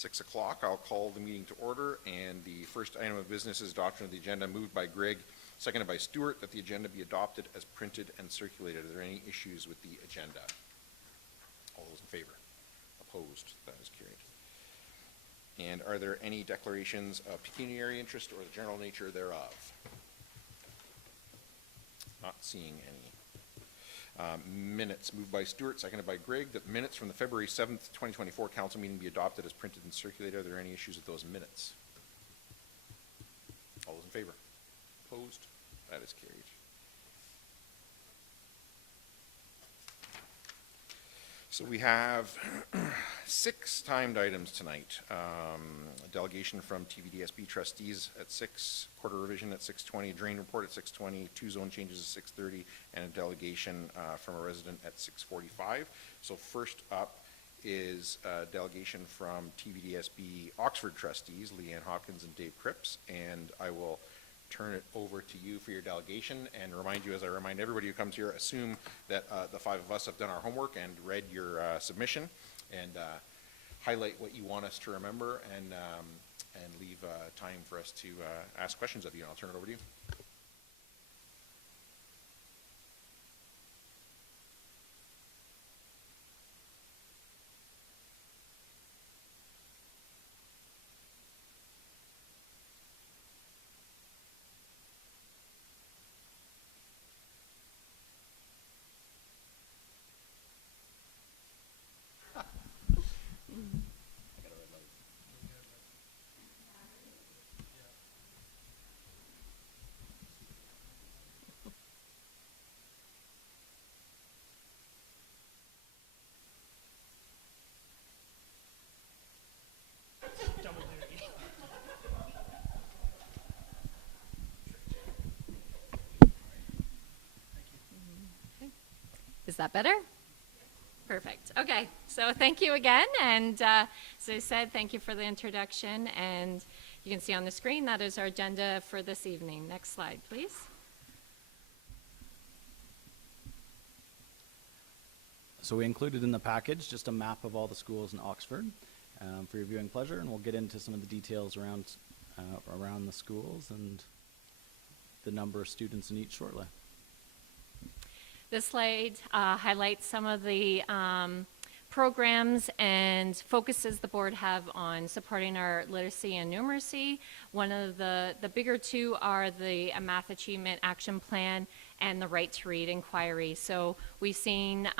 6 o'clock, I'll call the meeting to order, and the first item of business is adoption of the agenda, moved by Greg, seconded by Stuart, that the agenda be adopted as printed and circulated. Are there any issues with the agenda? All those in favor? Opposed? That is carried. And are there any declarations of pecuniary interest or the general nature thereof? Not seeing any. Minutes, moved by Stuart, seconded by Greg, that minutes from the February 7th, 2024 council meeting be adopted as printed and circulated. Are there any issues with those minutes? All those in favor? Opposed? That is carried. So we have 6 timed items tonight. A delegation from TVDSB Trustees at 6, quarter revision at 6:20, drain report at 6:20, 2 zone changes at 6:30, and a delegation from a resident at 6:45. So first up is a delegation from TVDSB Oxford Trustees, Leanne Hopkins and Dave Cripps, and I will turn it over to you for your delegation and remind you, as I remind everybody who comes here, assume that the 5 of us have done our homework and read your submission, and highlight what you want us to remember, and leave time for us to ask questions of you. And I'll turn it over to you. Is that better? Perfect. Okay, so thank you again, and as I said, thank you for the introduction, and you can see on the screen that is our agenda for this evening. Next slide, please. So we included in the package just a map of all the schools in Oxford for your viewing pleasure, and we'll get into some of the details around the schools and the number of students in each shortly. This slide highlights some of the programs and focuses the board have on supporting our literacy and numeracy. One of the bigger 2 are the Math Achievement Action Plan and the Right to Read Inquiry. So we've seen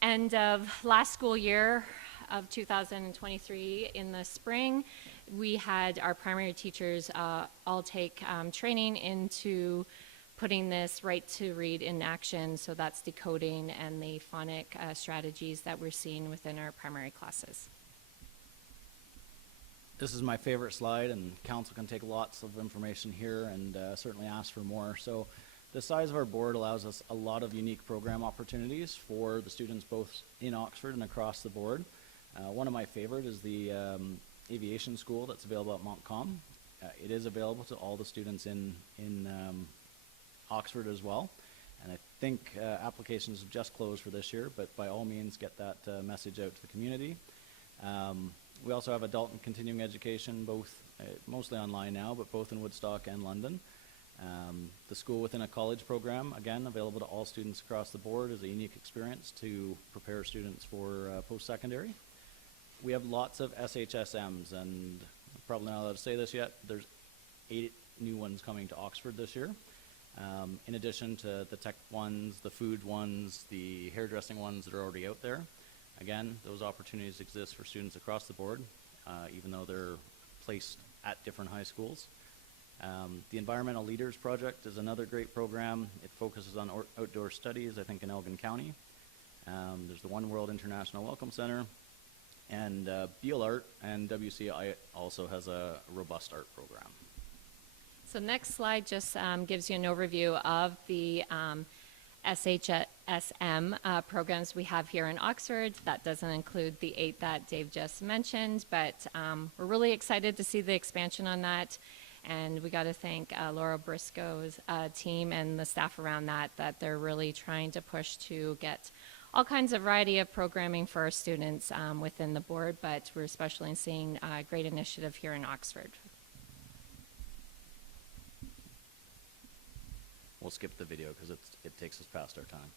end of last school year of 2023 in the spring, we had our primary teachers all take training into putting this right to read in action. So that's decoding and the phonic strategies that we're seeing within our primary classes. This is my favorite slide, and council can take lots of information here and certainly ask for more. So the size of our board allows us a lot of unique program opportunities for the students both in Oxford and across the board. One of my favorite is the aviation school that's available at Montcalm. It is available to all the students in Oxford as well, and I think applications have just closed for this year, but by all means get that message out to the community. We also have adult and continuing education, both mostly online now, but both in Woodstock and London. The school within a college program, again available to all students across the board, is a unique experience to prepare students for post-secondary. We have lots of SHSMs, and I'm probably not allowed to say this yet, there's 8 new ones coming to Oxford this year. In addition to the tech ones, the food ones, the hairdressing ones that are already out there. Again, those opportunities exist for students across the board, even though they're placed at different high schools. The Environmental Leaders Project is another great program. It focuses on outdoor studies, I think, in Elgin County. There's the One World International Welcome Center, and Beal Art and WCI also has a robust art program. So next slide just gives you an overview of the SHSM programs we have here in Oxford. That doesn't include the 8 that Dave just mentioned, but we're really excited to see the expansion on that. And we got to thank Laura Briscoe's team and the staff around that they're really trying to push to get all kinds of variety of programming for our students within the board, but we're especially seeing a great initiative here in Oxford. We'll skip the video because it takes us past our time.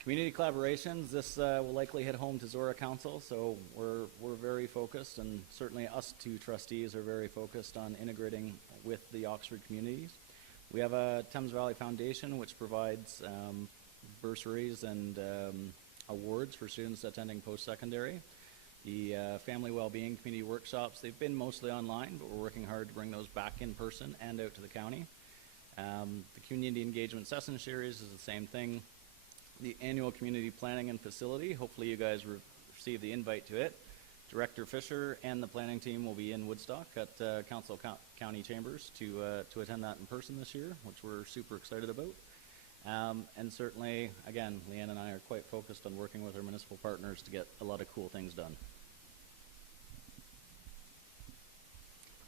Community collaborations, this will likely hit home to Zorra Council, so we're very focused, and certainly us two trustees are very focused on integrating with the Oxford communities. We have a Thames Valley Foundation which provides bursaries and awards for students attending post-secondary. The family well-being community workshops, they've been mostly online, but we're working hard to bring those back in person and out to the county. The community engagement session series is the same thing. The annual community planning and facility, hopefully you guys received the invite to it. Director Fisher and the planning team will be in Woodstock at Council County Chambers to attend that in person this year, which we're super excited about. And certainly, again, Leanne and I are quite focused on working with our municipal partners to get a lot of cool things done.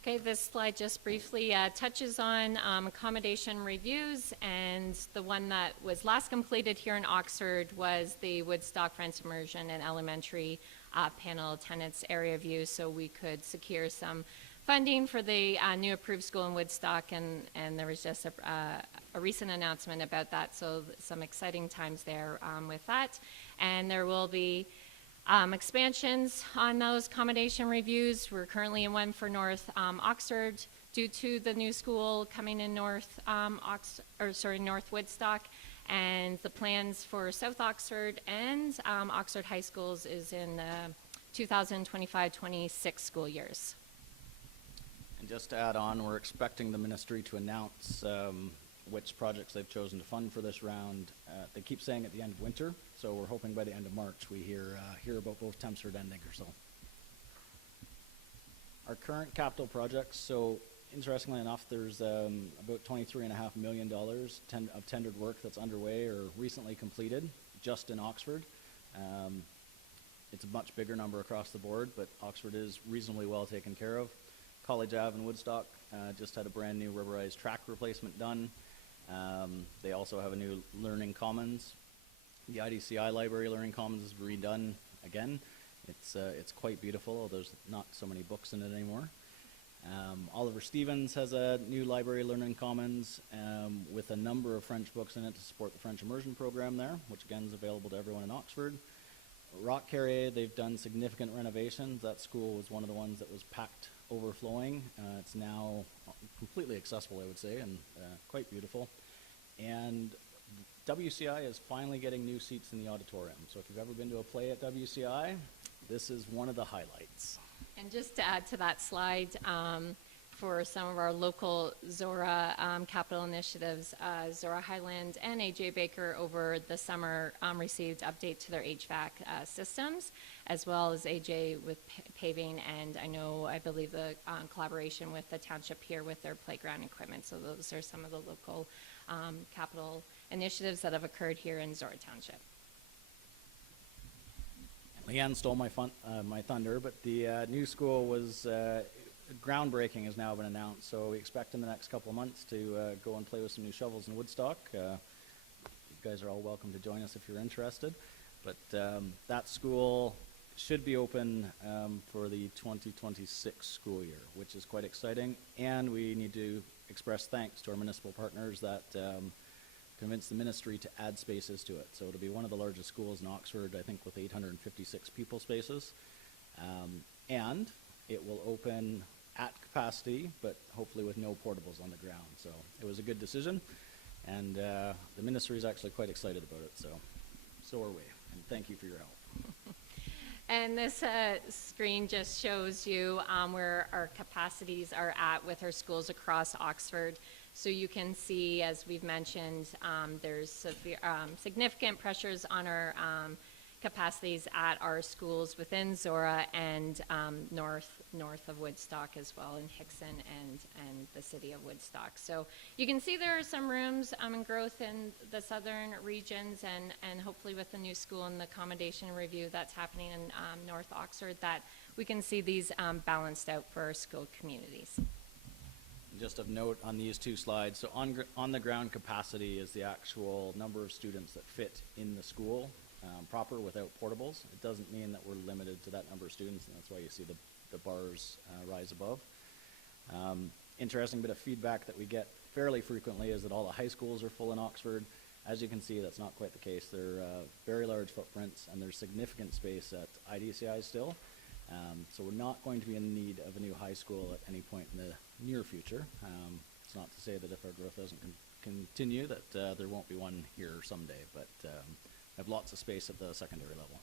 Okay, this slide just briefly touches on accommodation reviews, and the one that was last completed here in Oxford was the Woodstock French Immersion and Elementary panel attendance area view, so we could secure some funding for the new approved school in Woodstock, and there was just a recent announcement about that, so some exciting times there with that. And there will be expansions on those accommodation reviews. We're currently in one for North Oxford due to the new school coming in North Woodstock, and the plans for South Oxford and Oxford High Schools is in the 2025-26 school years. And just to add on, we're expecting the ministry to announce which projects they've chosen to fund for this round. They keep saying at the end of winter, so we're hoping by the end of March we hear about both Chelmsford and Ingersoll. Our current capital projects, so interestingly enough, there's about $23.5 million of tendered work that's underway or recently completed just in Oxford. It's a much bigger number across the board, but Oxford is reasonably well taken care of. College Ave in Woodstock just had a brand new rubberized track replacement done. They also have a new Learning Commons. The IDCI Library Learning Commons is redone again. It's quite beautiful, although there's not so many books in it anymore. Oliver Stevens has a new Library Learning Commons with a number of French books in it to support the French immersion program there, which again is available to everyone in Oxford. Rock Carrier, they've done significant renovations. That school was one of the ones that was packed overflowing. It's now completely accessible, I would say, and quite beautiful. And WCI is finally getting new seats in the auditorium. So if you've ever been to a play at WCI, this is one of the highlights. And just to add to that slide, for some of our local Zorra capital initiatives, Zorra Highland and AJ Baker over the summer received update to their HVAC systems, as well as AJ with paving, and I believe the collaboration with the Township here with their playground equipment. So those are some of the local capital initiatives that have occurred here in Zorra Township. Leanne stole my thunder, but the new school was groundbreaking has now been announced, so we expect in the next couple of months to go and play with some new shovels in Woodstock. You guys are all welcome to join us if you're interested, but that school should be open for the 2026 school year, which is quite exciting, and we need to express thanks to our municipal partners that convinced the ministry to add spaces to it. So it'll be one of the largest schools in Oxford, I think, with 856 pupil spaces, and it will open at capacity, but hopefully with no portables on the ground. So it was a good decision, and the ministry is actually quite excited about it, so are we, and thank you for your help. And this screen just shows you where our capacities are at with our schools across Oxford. So you can see, as we've mentioned, there's significant pressures on our capacities at our schools within Zorra and north of Woodstock as well, in Hickson and the city of Woodstock. So you can see there are some rooms and growth in the southern regions, and hopefully with the new school and the accommodation review that's happening in North Oxford, that we can see these balanced out for our school communities. Just of note on these two slides, so on the ground capacity is the actual number of students that fit in the school. proper without portables. It doesn't mean that we're limited to that number of students, and that's why you see the bars rise above. Interesting bit of feedback that we get fairly frequently is that all the high schools are full in Oxford. As you can see, that's not quite the case. They're very large footprints, and there's significant space at IDCI still. So we're not going to be in need of a new high school at any point in the near future. It's not to say that if our growth doesn't continue that there won't be one here someday, but I have lots of space at the secondary level.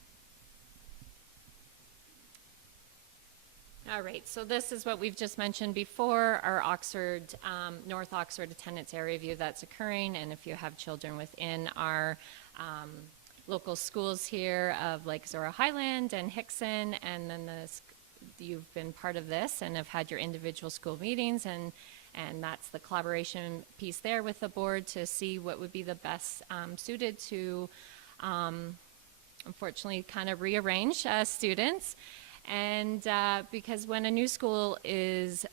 All right, so this is what we've just mentioned before, our Oxford, North Oxford attendance area review that's occurring, and if you have children within our local schools here of like Zorra Highland and Hickson, and then you've been part of this and have had your individual school meetings, and that's the collaboration piece there with the board to see what would be the best suited to, unfortunately, kind of rearrange students. And because when a new school is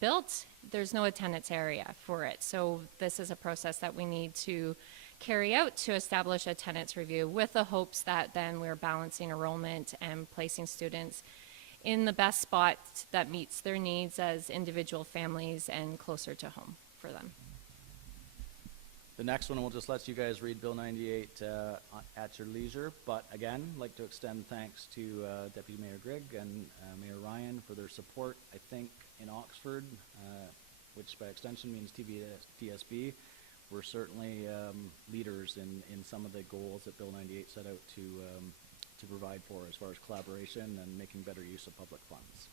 built, there's no attendance area for it. So this is a process that we need to carry out to establish attendance review with the hopes that then we're balancing enrollment and placing students in the best spot that meets their needs as individual families and closer to home for them. The next one, we'll just let you guys read Bill 98 at your leisure. But again, I'd like to extend thanks to Deputy Mayor Grigg and Mayor Ryan for their support. I think in Oxford, which by extension means TVDSB, we're certainly leaders in some of the goals that Bill 98 set out to provide for as far as collaboration and making better use of public funds.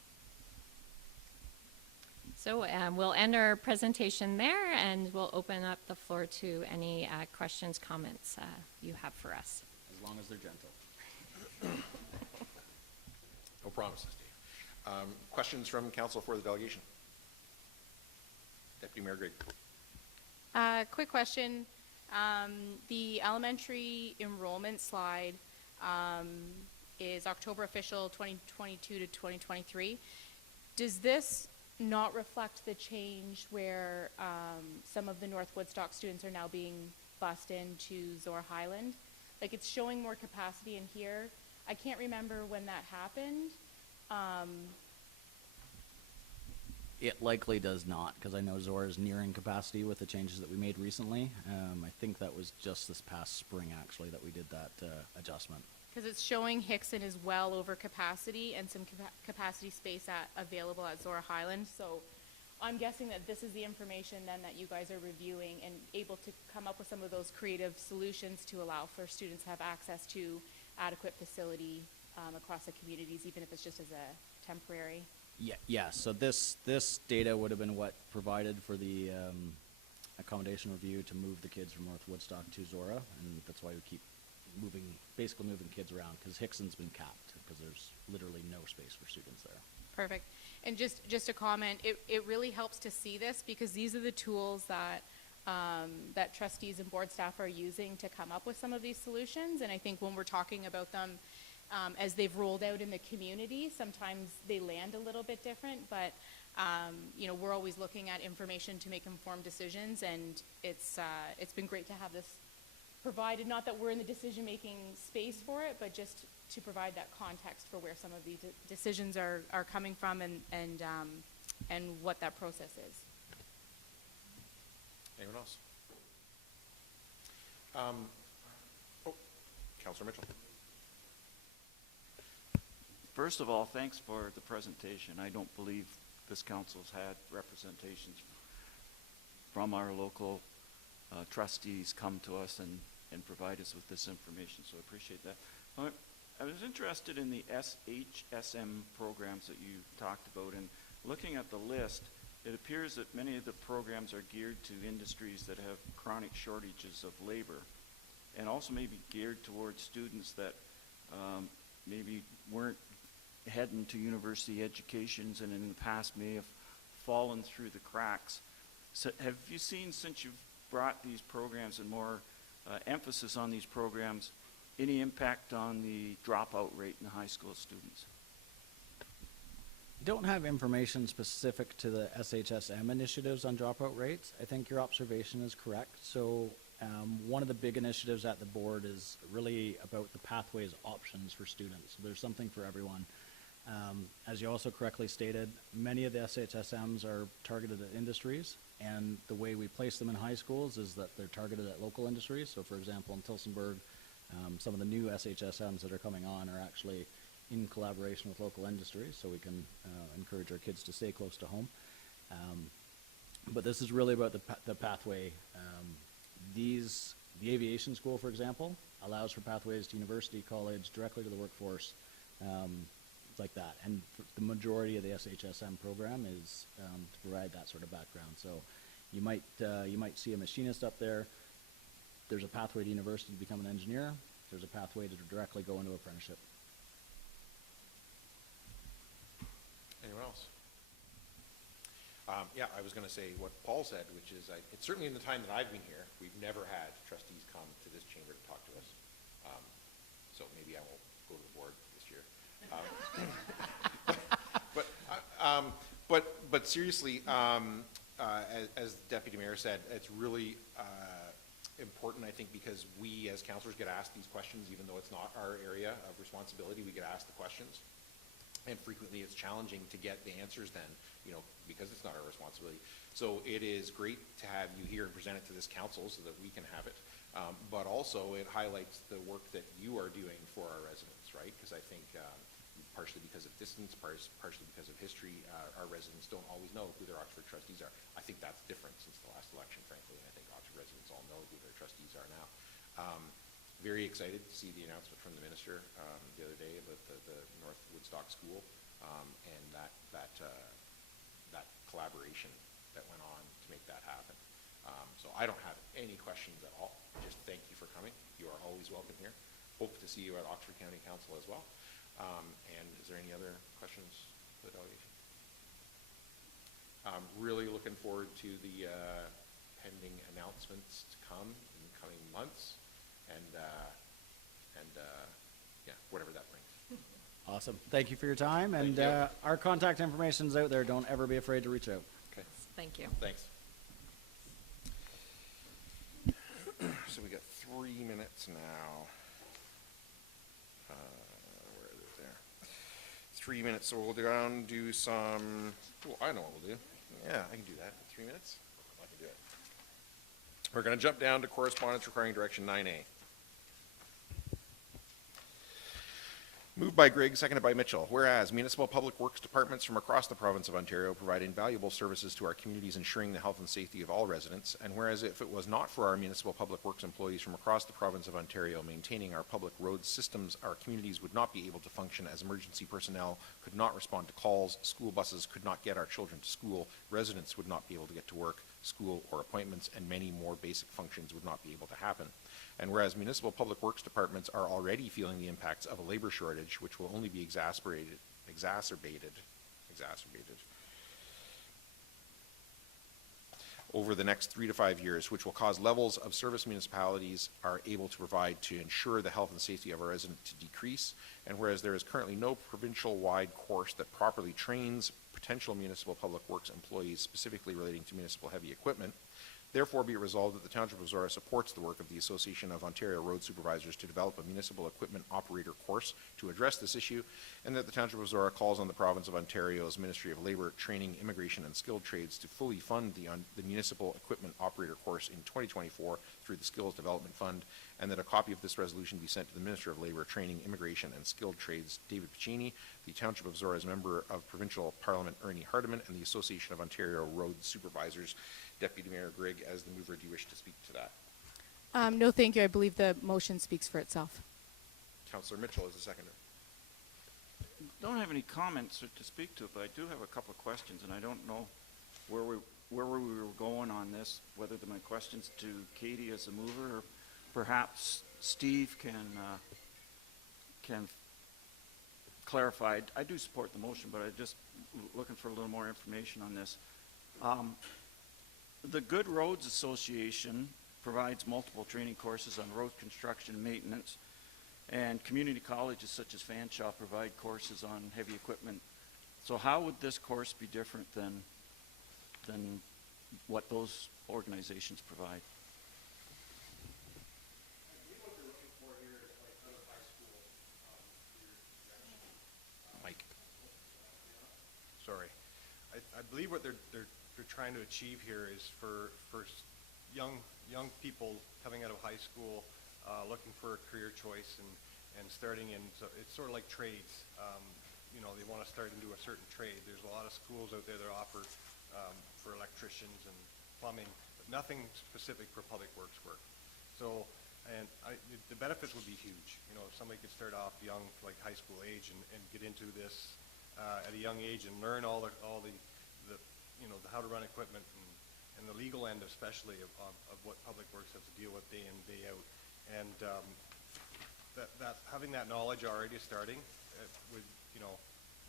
So we'll end our presentation there, and we'll open up the floor to any questions, comments you have for us. As long as they're gentle. No promises, Dave. Questions from council for the delegation? Deputy Mayor Grigg. Quick question. The elementary enrollment slide is October official 2022 to 2023. Does this not reflect the change where some of the North Woodstock students are now being bused into Zorra Highland? Like, it's showing more capacity in here. I can't remember when that happened. It likely does not, because I know Zorra is nearing capacity with the changes that we made recently. I think that was just this past spring, actually, that we did that adjustment. Because it's showing Hickson is well over capacity and some capacity space available at Zorra Highland. So I'm guessing that this is the information then that you guys are reviewing and able to come up with some of those creative solutions to allow for students to have access to adequate facility across the communities, even if it's just as a temporary. Yeah. So this data would have been what provided for the accommodation review to move the kids from North Woodstock to Zorra, and that's why we keep basically moving kids around, because Hickson's been capped because there's literally no space for students there. Perfect. And just a comment, it really helps to see this, because these are the tools that that trustees and board staff are using to come up with some of these solutions. And I think when we're talking about them as they've rolled out in the community, sometimes they land a little bit different, but you know, we're always looking at information to make informed decisions, and it's been great to have this provided, not that we're in the decision-making space for it, but just to provide that context for where some of these decisions are coming from, and what that process is. Anyone else? Councillor Mitchell. First of all, thanks for the presentation. I don't believe this council's had representations from our local trustees come to us and provide us with this information, so I appreciate that. I was interested in the SHSM programs that you talked about, and looking at the list, it appears that many of the programs are geared to industries that have chronic shortages of labor, and also maybe geared towards students that maybe weren't heading to university educations and in the past may have fallen through the cracks. So have you seen, since you've brought these programs and more emphasis on these programs, any impact on the dropout rate in high school students? Don't have information specific to the SHSM initiatives on dropout rates. I think your observation is correct. So One of the big initiatives at the board is really about the pathways options for students. There's something for everyone. As you also correctly stated, many of the SHSMs are targeted at industries, and the way we place them in high schools is that they're targeted at local industries. So for example, in Tillsonburg, some of the new SHSMs that are coming on are actually in collaboration with local industries, so we can encourage our kids to stay close to home. But this is really about the pathway. The aviation school, for example, allows for pathways to university, college, directly to the workforce, like that. And the majority of the SHSM program is to provide that sort of background. So you might see a machinist up there. There's a pathway to university to become an engineer. There's a pathway to directly go into apprenticeship. Anyone else? Yeah, I was going to say what Paul said, which is, it's certainly in the time that I've been here, we've never had trustees come to this chamber to talk to us. So maybe I won't go to the board this year. But seriously, as the Deputy Mayor said, it's really important, I think, because we as councillors get asked these questions, even though it's not our area of responsibility, we get asked the questions. And frequently it's challenging to get the answers then, because it's not our responsibility. So it is great to have you here and present it to this council so that we can have it. But also it highlights the work that you are doing for our residents, right? Because I think partially because of distance, partially because of history, our residents don't always know who their Oxford trustees are. I think that's different since the last election, frankly. And I think Oxford residents all know who their trustees are now. Very excited to see the announcement from the minister the other day about the North Woodstock School and that collaboration that went on to make that happen. So I don't have any questions at all. Just thank you for coming. You are always welcome here. Hope to see you at Oxford County Council as well. And is there any other questions for the delegation? Really looking forward to the pending announcements to come in the coming months. And yeah, whatever that brings. Awesome. Thank you for your time. And our contact information is out there. Don't ever be afraid to reach out. Okay. Thank you. Thanks. So we got 3 minutes now. Where is it there? 3 minutes. So we'll go down and do some. Oh, I know what we'll do. Yeah, I can do that in 3 minutes. I can do it. We're going to jump down to correspondence requiring direction 9A. Moved by Grigg, seconded by Mitchell. Whereas municipal public works departments from across the province of Ontario provide invaluable services to our communities, ensuring the health and safety of all residents. And whereas if it was not for our municipal public works employees from across the province of Ontario maintaining our public road systems, our communities would not be able to function as emergency personnel, could not respond to calls, school buses could not get our children to school, residents would not be able to get to work, school, or appointments, and many more basic functions would not be able to happen. And whereas municipal public works departments are already feeling the impacts of a labor shortage, which will only be exacerbated over the next 3 to 5 years, which will cause levels of service municipalities are able to provide to ensure the health and safety of our residents to decrease. And whereas there is currently no provincial-wide course that properly trains potential municipal public works employees specifically relating to municipal heavy equipment, therefore be it resolved that the Township of Zorra supports the work of the Association of Ontario Road Supervisors to develop a municipal equipment operator course to address this issue, and that the Township of Zorra calls on the Province of Ontario's Ministry of Labour, Training, Immigration and Skilled Trades to fully fund the municipal equipment operator course in 2024 through the Skills Development Fund, and that a copy of this resolution be sent to the Minister of Labour, Training, Immigration and Skilled Trades, David Piccini, the Township of Zorra's Member of Provincial Parliament, Ernie Hardiman, and the Association of Ontario Road Supervisors. Deputy Mayor Grigg, as the mover, do you wish to speak to that? No, thank you. I believe the motion speaks for itself. Councillor Mitchell is the seconder. Don't have any comments to speak to, but I do have a couple of questions, and I don't know where we were going on this, whether my questions to Katie as the mover, or perhaps Steve can clarify. I do support the motion, but I'm just looking for a little more information on this. The Good Roads Association provides multiple training courses on road construction and maintenance, and community colleges such as Fanshawe provide courses on heavy equipment. So how would this course be different than what those organizations provide? believe what they're trying to achieve here is for young people coming out of high school, looking for a career choice and starting in, so it's sort of like trades. You know, they want to start into a certain trade. There's a lot of schools out there that offer for electricians and plumbing, but nothing specific for public works work. So, and the benefits would be huge. You know, if somebody could start off young, like high school age, and get into this at a young age and learn all the you know, how to run equipment and the legal end especially of what public works has to deal with day in, day out. And that having that knowledge already starting would, you know,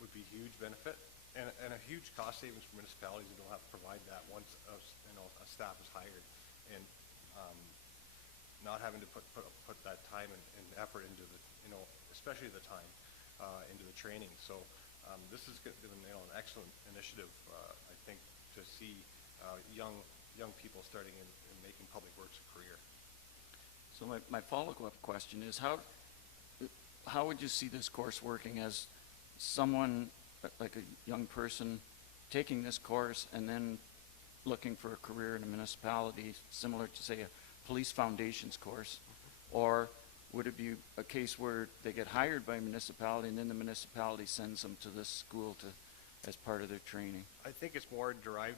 would be huge benefit and a huge cost savings for municipalities who don't have to provide that once you know, a staff is hired, and not having to put that time and effort into the, you know, especially the time into the training. So this is, you know, an excellent initiative, I think, to see young people starting in making public works a career. So my follow-up question is, how would you see this course working as someone, like a young person, taking this course and then looking for a career in a municipality, similar to, say, a police foundations course? Or would it be a case where they get hired by a municipality and then the municipality sends them to this school as part of their training? I think it's more derived,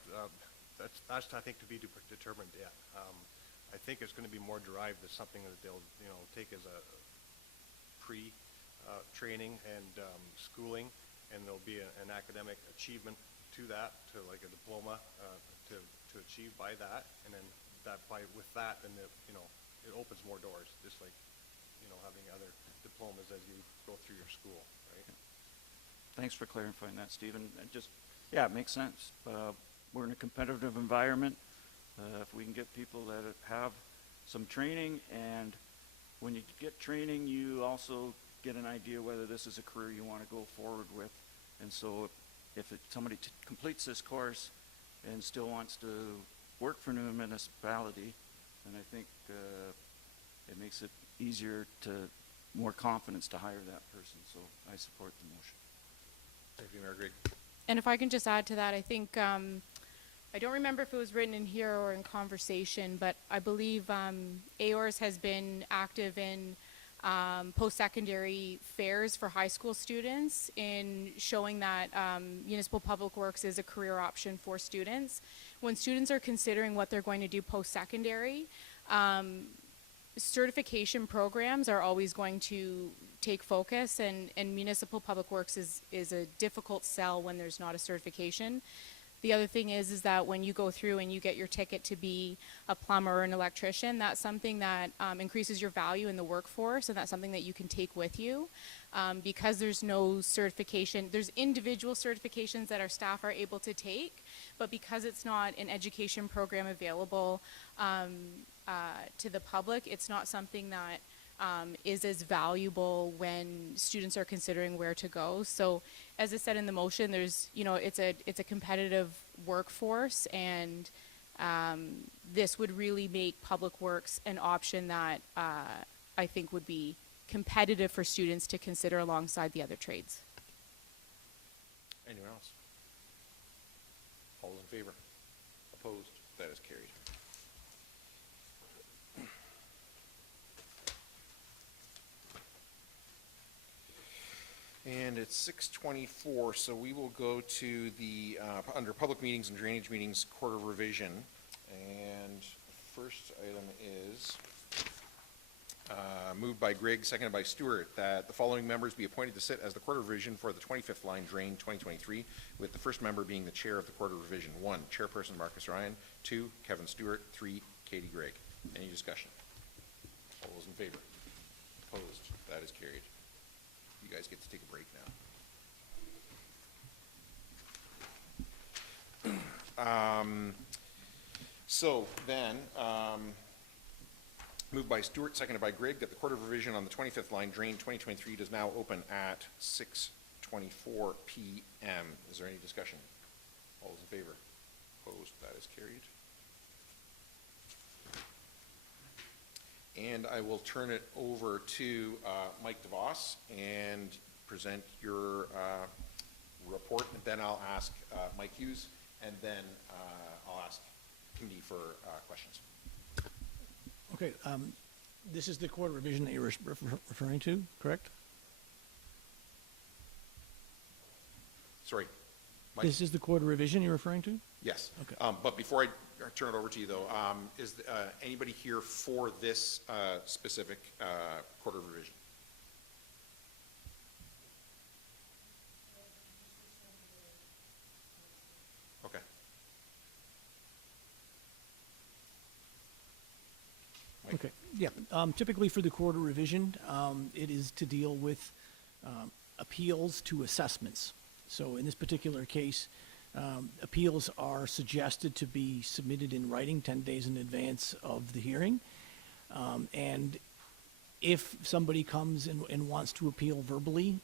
that's I think to be determined yet. I think it's going to be more derived as something that they'll, you know, take as a training and schooling, and there'll be an academic achievement to that, to like a diploma to achieve by that, and then with that, then you know, it opens more doors, just like, you know, having other diplomas as you go through your school, right? Thanks for clarifying that, Stephen. Yeah, it makes sense. We're in a competitive environment. If we can get people that have some training, and when you get training, you also get an idea whether this is a career you want to go forward with. And so if somebody completes this course and still wants to work for a new municipality, then I think it makes it easier more confidence to hire that person. So I support the motion. Thank you, Mayor Grigg. And if I can just add to that, I think, I don't remember if it was written in here or in conversation, but I believe AORS has been active in post-secondary fairs for high school students in showing that municipal public works is a career option for students. When students are considering what they're going to do post-secondary, certification programs are always going to take focus, and municipal public works is a difficult sell when there's not a certification. The other thing is that when you go through and you get your ticket to be a plumber or an electrician, that's something that increases your value in the workforce, and that's something that you can take with you. Because there's no certification, there's individual certifications that our staff are able to take, but because it's not an education program available to the public, it's not something that is as valuable when students are considering where to go. So as I said in the motion, there's, you know, it's a competitive workforce, and this would really make public works an option that I think would be competitive for students to consider alongside the other trades. Anyone else? All those in favor? Opposed? That is carried. And it's 6:24, so we will go to the, under Public Meetings and Drainage Meetings, quarter revision. And first item is moved by Grigg, seconded by Stewart, that the following members be appointed to sit as the quarter revision for the 25th line drain 2023, with the first member being the chair of the quarter revision. 1, Chairperson Marcus Ryan. 2, Kevin Stewart. 3, Katie Grigg. Any discussion? All those in favor? Opposed? That is carried. You guys get to take a break now. So then, moved by Stewart, seconded by Grigg, that the Court of Revision on the 25th line drain 2023 does now open at 6:24 p.m. Is there any discussion? All those in favor? Opposed? That is carried. And I will turn it over to Mike DeVos and present your report, and then I'll ask Mike Hughes and then I'll ask committee for questions. Okay, this is the court revision that you're referring to, correct? Sorry, Mike? This is the court revision you're referring to? Yes. Okay. But before I turn it over to you, though, is anybody here for this specific quarter revision? Okay. Mike? Okay, yeah. Typically for the quarter revision, it is to deal with appeals to assessments. So in this particular case, appeals are suggested to be submitted in writing 10 days in advance of the hearing. And if somebody comes and wants to appeal verbally,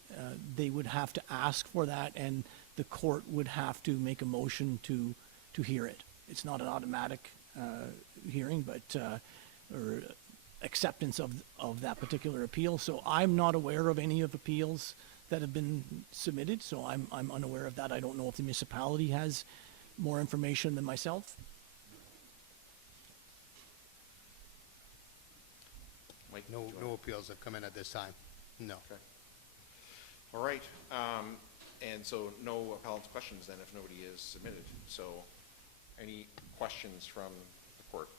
they would have to ask for that, and the court would have to make a motion to hear it. It's not an automatic hearing, but or acceptance of that particular appeal. So I'm not aware of any of appeals that have been submitted, so I'm unaware of that. I don't know if the municipality has more information than myself. Mike? No, do you no wanna- appeals have come in at this time. No. Okay. All right, and so no appellant's questions then if nobody is submitted. So any questions from the court?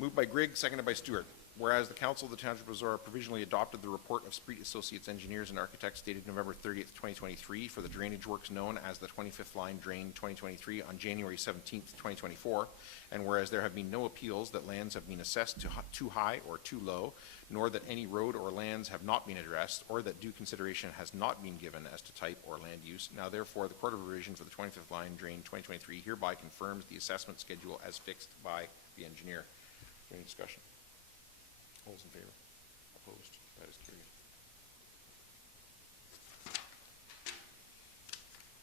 Moved by Grigg, seconded by Stewart. Whereas the Council of the Township of Zorra provisionally adopted the report of Spree Associates Engineers and Architects dated November 30th, 2023 for the drainage works known as the 25th Line Drain 2023 on January 17th, 2024, and whereas there have been no appeals that lands have been assessed too high or too low, nor that any road or lands have not been addressed, or that due consideration has not been given as to type or land use, now therefore the Court of Revision for the 25th Line Drain 2023 hereby confirms the assessment schedule as fixed by the engineer. Is there any discussion? All those in favor? Opposed? That is carried.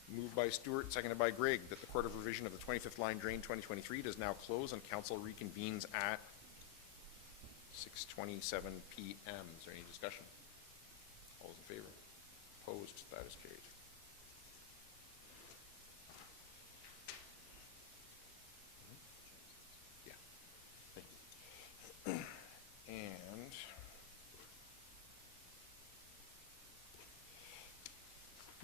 Moved by Stewart, seconded by Grigg, that the Court of Revision of the 25th Line Drain 2023 does now close and council reconvenes at 6:27 p.m. Is there any discussion? All those in favor? Opposed? That is carried. Yeah. Thank you. And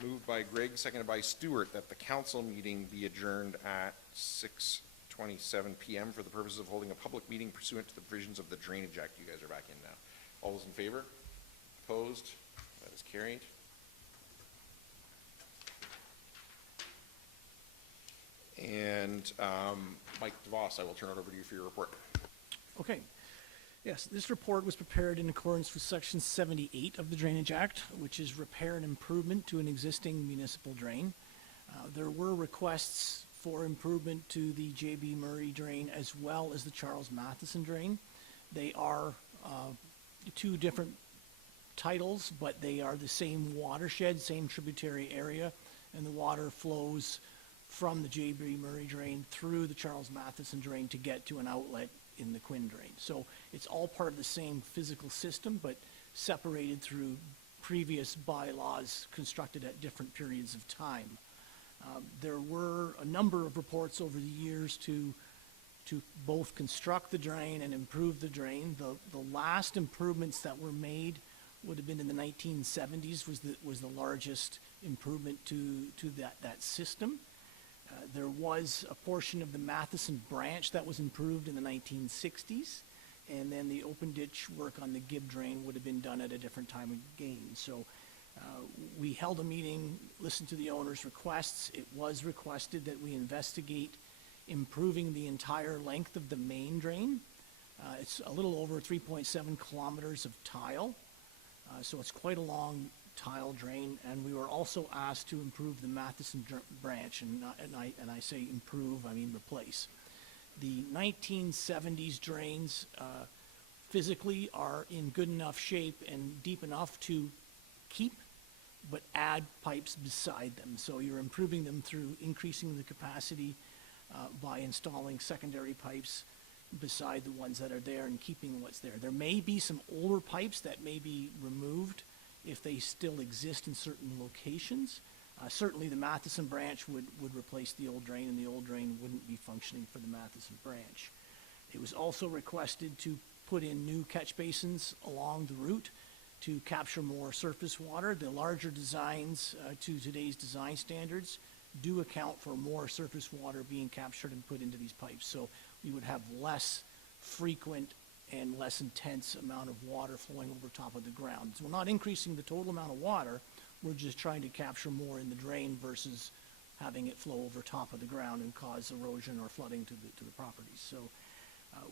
moved by Grigg, seconded by Stewart, that the council meeting be adjourned at 6:27 p.m. for the purposes of holding a public meeting pursuant to the provisions of the Drainage Act. You guys are back in now. All those in favor? Opposed? That is carried. And Mike DeVos, I will turn it over to you for your report. Okay. Yes, this report was prepared in accordance with Section 78 of the Drainage Act, which is repair and improvement to an existing municipal drain. There were requests for improvement to the J.B. Murray drain as well as the Charles Matheson drain. They are two different titles, but they are the same watershed, same tributary area, and the water flows from the J.B. Murray drain through the Charles Matheson drain to get to an outlet in the Quinn drain. So it's all part of the same physical system, but separated through previous bylaws constructed at different periods of time. There were a number of reports over the years to both construct the drain and improve the drain. The last improvements that were made would have been in the 1970s was the largest improvement to that system. There was a portion of the Matheson branch that was improved in the 1960s, and then the open ditch work on the Gibb drain would have been done at a different time again. So we held a meeting, listened to the owner's requests. It was requested that we investigate improving the entire length of the main drain. It's a little over 3.7 kilometers of tile, so it's quite a long tile drain, and we were also asked to improve the Matheson branch, and I say improve, I mean replace. The 1970s drains physically are in good enough shape and deep enough to keep, but add pipes beside them. So you're improving them through increasing the capacity by installing secondary pipes beside the ones that are there and keeping what's there. There may be some older pipes that may be removed if they still exist in certain locations, Certainly, the Matheson branch would replace the old drain, and the old drain wouldn't be functioning for the Matheson branch. It was also requested to put in new catch basins along the route to capture more surface water. The larger designs to today's design standards do account for more surface water being captured and put into these pipes. So we would have less frequent and less intense amount of water flowing over top of the ground. So we're not increasing the total amount of water, we're just trying to capture more in the drain versus having it flow over top of the ground and cause erosion or flooding to the properties. So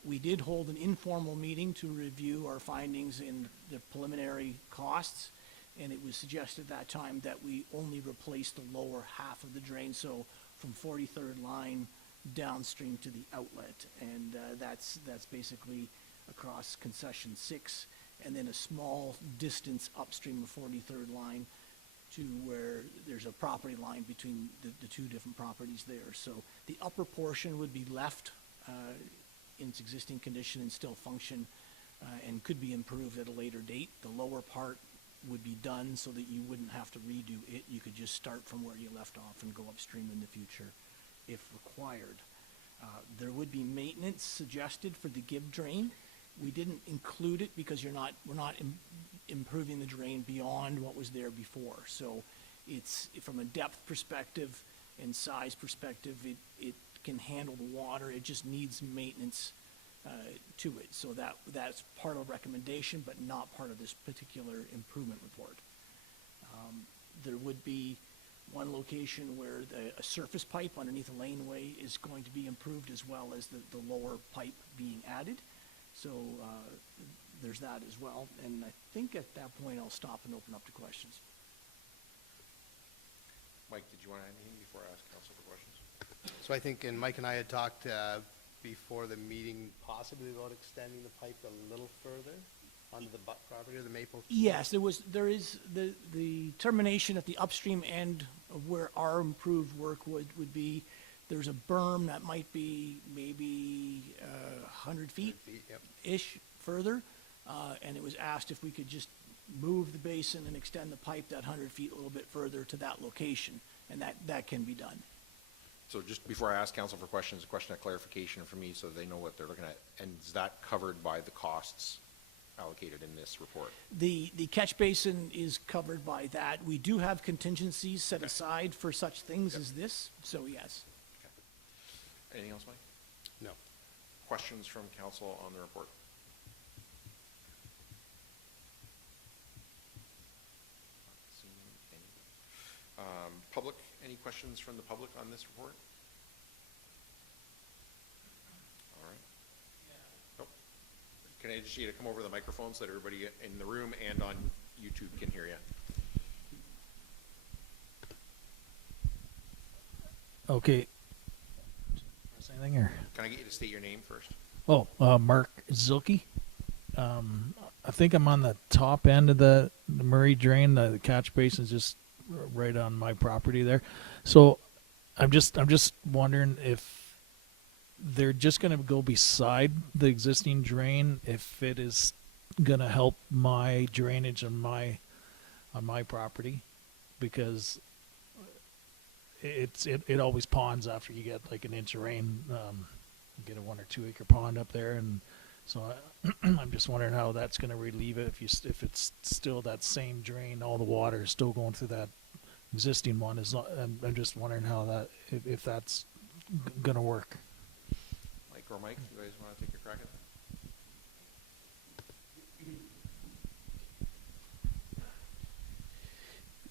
we did hold an informal meeting to review our findings in the preliminary costs, and it was suggested at that time that we only replace the lower half of the drain, so from 43rd line downstream to the outlet, and that's basically across concession 6, and then a small distance upstream of 43rd line to where there's a property line between the two different properties there. So the upper portion would be left in its existing condition and still function and could be improved at a later date. The lower part would be done so that you wouldn't have to redo it. You could just start from where you left off and go upstream in the future if required. There would be maintenance suggested for the gib drain. We didn't include it because we're not improving the drain beyond what was there before. So it's, from a depth perspective and size perspective, it can handle the water. It just needs maintenance to it. So that's part of the recommendation, but not part of this particular improvement report. There would be one location where a surface pipe underneath a laneway is going to be improved, as well as the lower pipe being added. So there's that as well. And I think at that point I'll stop and open up to questions. Mike, did you want to add anything before I ask council for questions? So I think, and Mike and I had talked before the meeting possibly about extending the pipe a little further onto the Butt property or the Maple. Yes, there is the termination at the upstream end of where our improved work would be. There's a berm that might be maybe 100 feet Yep. ish further, and it was asked if we could just move the basin and extend the pipe that 100 feet a little bit further to that location, and that can be done. So just before I ask council for questions, a question of clarification for me so they know what they're looking at. And is that covered by the costs allocated in this report? The catch basin is covered by that. We do have contingencies set aside for such things as this, so yes. Anything else, Mike? No. Questions from council on the report? Not seeing any. Public, any questions from the public on this report? All right. Nope. Can I just get you to come over to the microphone so that everybody in the room and on YouTube can hear you? Okay. Anything or? Can I get you to state your name first? Oh, Mark Zilke. I think I'm on the top end of the Murray drain. The catch basin is just right on my property there. So I'm just wondering if they're just going to go beside the existing drain, if it is going to help my drainage on my property, because it always ponds after you get like an inch of rain. You get a 1 or 2 acre pond up there, and so I'm just wondering how that's going to relieve it if it's still that same drain. All the water is still going through that existing one. I'm just wondering how that if that's going to work. Mike or Mike, you guys want to take a crack at that?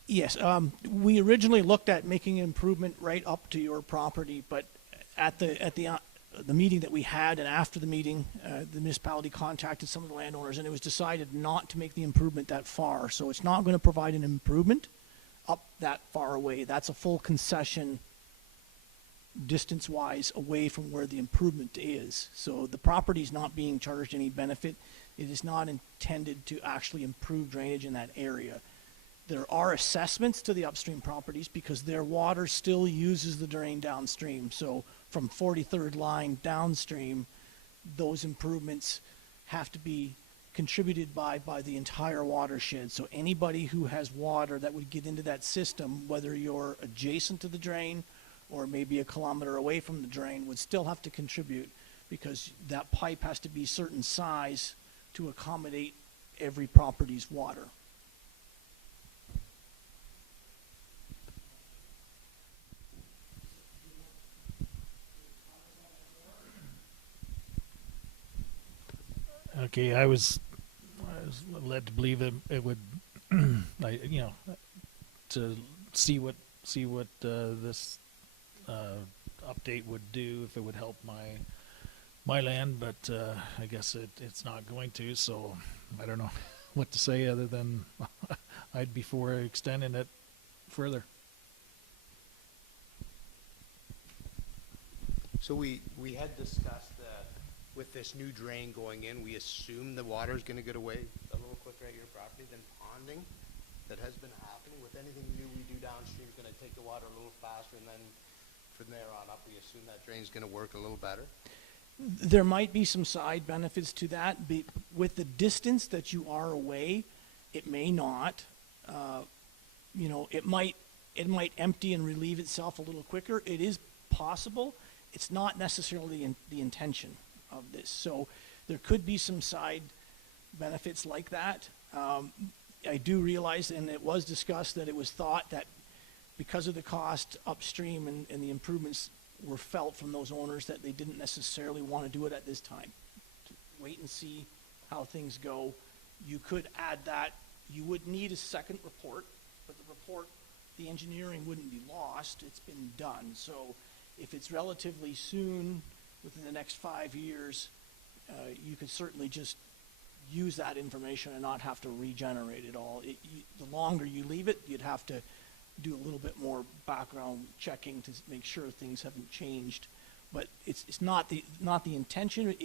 Yes, we originally looked at making an improvement right up to your property, but at the meeting that we had and after the meeting, the municipality contacted some of the landowners, and it was decided not to make the improvement that far. So it's not going to provide an improvement up that far away. That's a full concession distance-wise away from where the improvement is. So the property is not being charged any benefit. It is not intended to actually improve drainage in that area. There are assessments to the upstream properties because their water still uses the drain downstream. So from 43rd line downstream, those improvements have to be contributed by the entire watershed. So anybody who has water that would get into that system, whether you're adjacent to the drain or maybe a kilometer away from the drain, would still have to contribute, because that pipe has to be a certain size to accommodate every property's water. Okay, I was led to believe it would, to see what this update would do, if it would help my land, but I guess it's not going to. So I don't know what to say other than I'd be for extending it further. So we had discussed that with this new drain going in, we assume the water's gonna get away a little quicker at your property than ponding. That has been happening. With anything new we do downstream, is gonna take the water a little faster, and then from there on up, we assume that drain's gonna work a little better. There might be some side benefits to that. With the distance that you are away, it may not. It might empty and relieve itself a little quicker. It is possible. It's not necessarily the intention of this. So there could be some side benefits like that. I do realize, and it was discussed, that it was thought that because of the cost upstream and the improvements were felt from those owners, that they didn't necessarily want to do it at this time. Wait and see how things go. You could add that. You would need a second report, but the report, the engineering wouldn't be lost. It's been done. So if it's relatively soon, within the next 5 years, you could certainly just use that information and not have to regenerate it all. The longer you leave it, you'd have to do a little bit more background checking to make sure things haven't changed. But it's not the intention.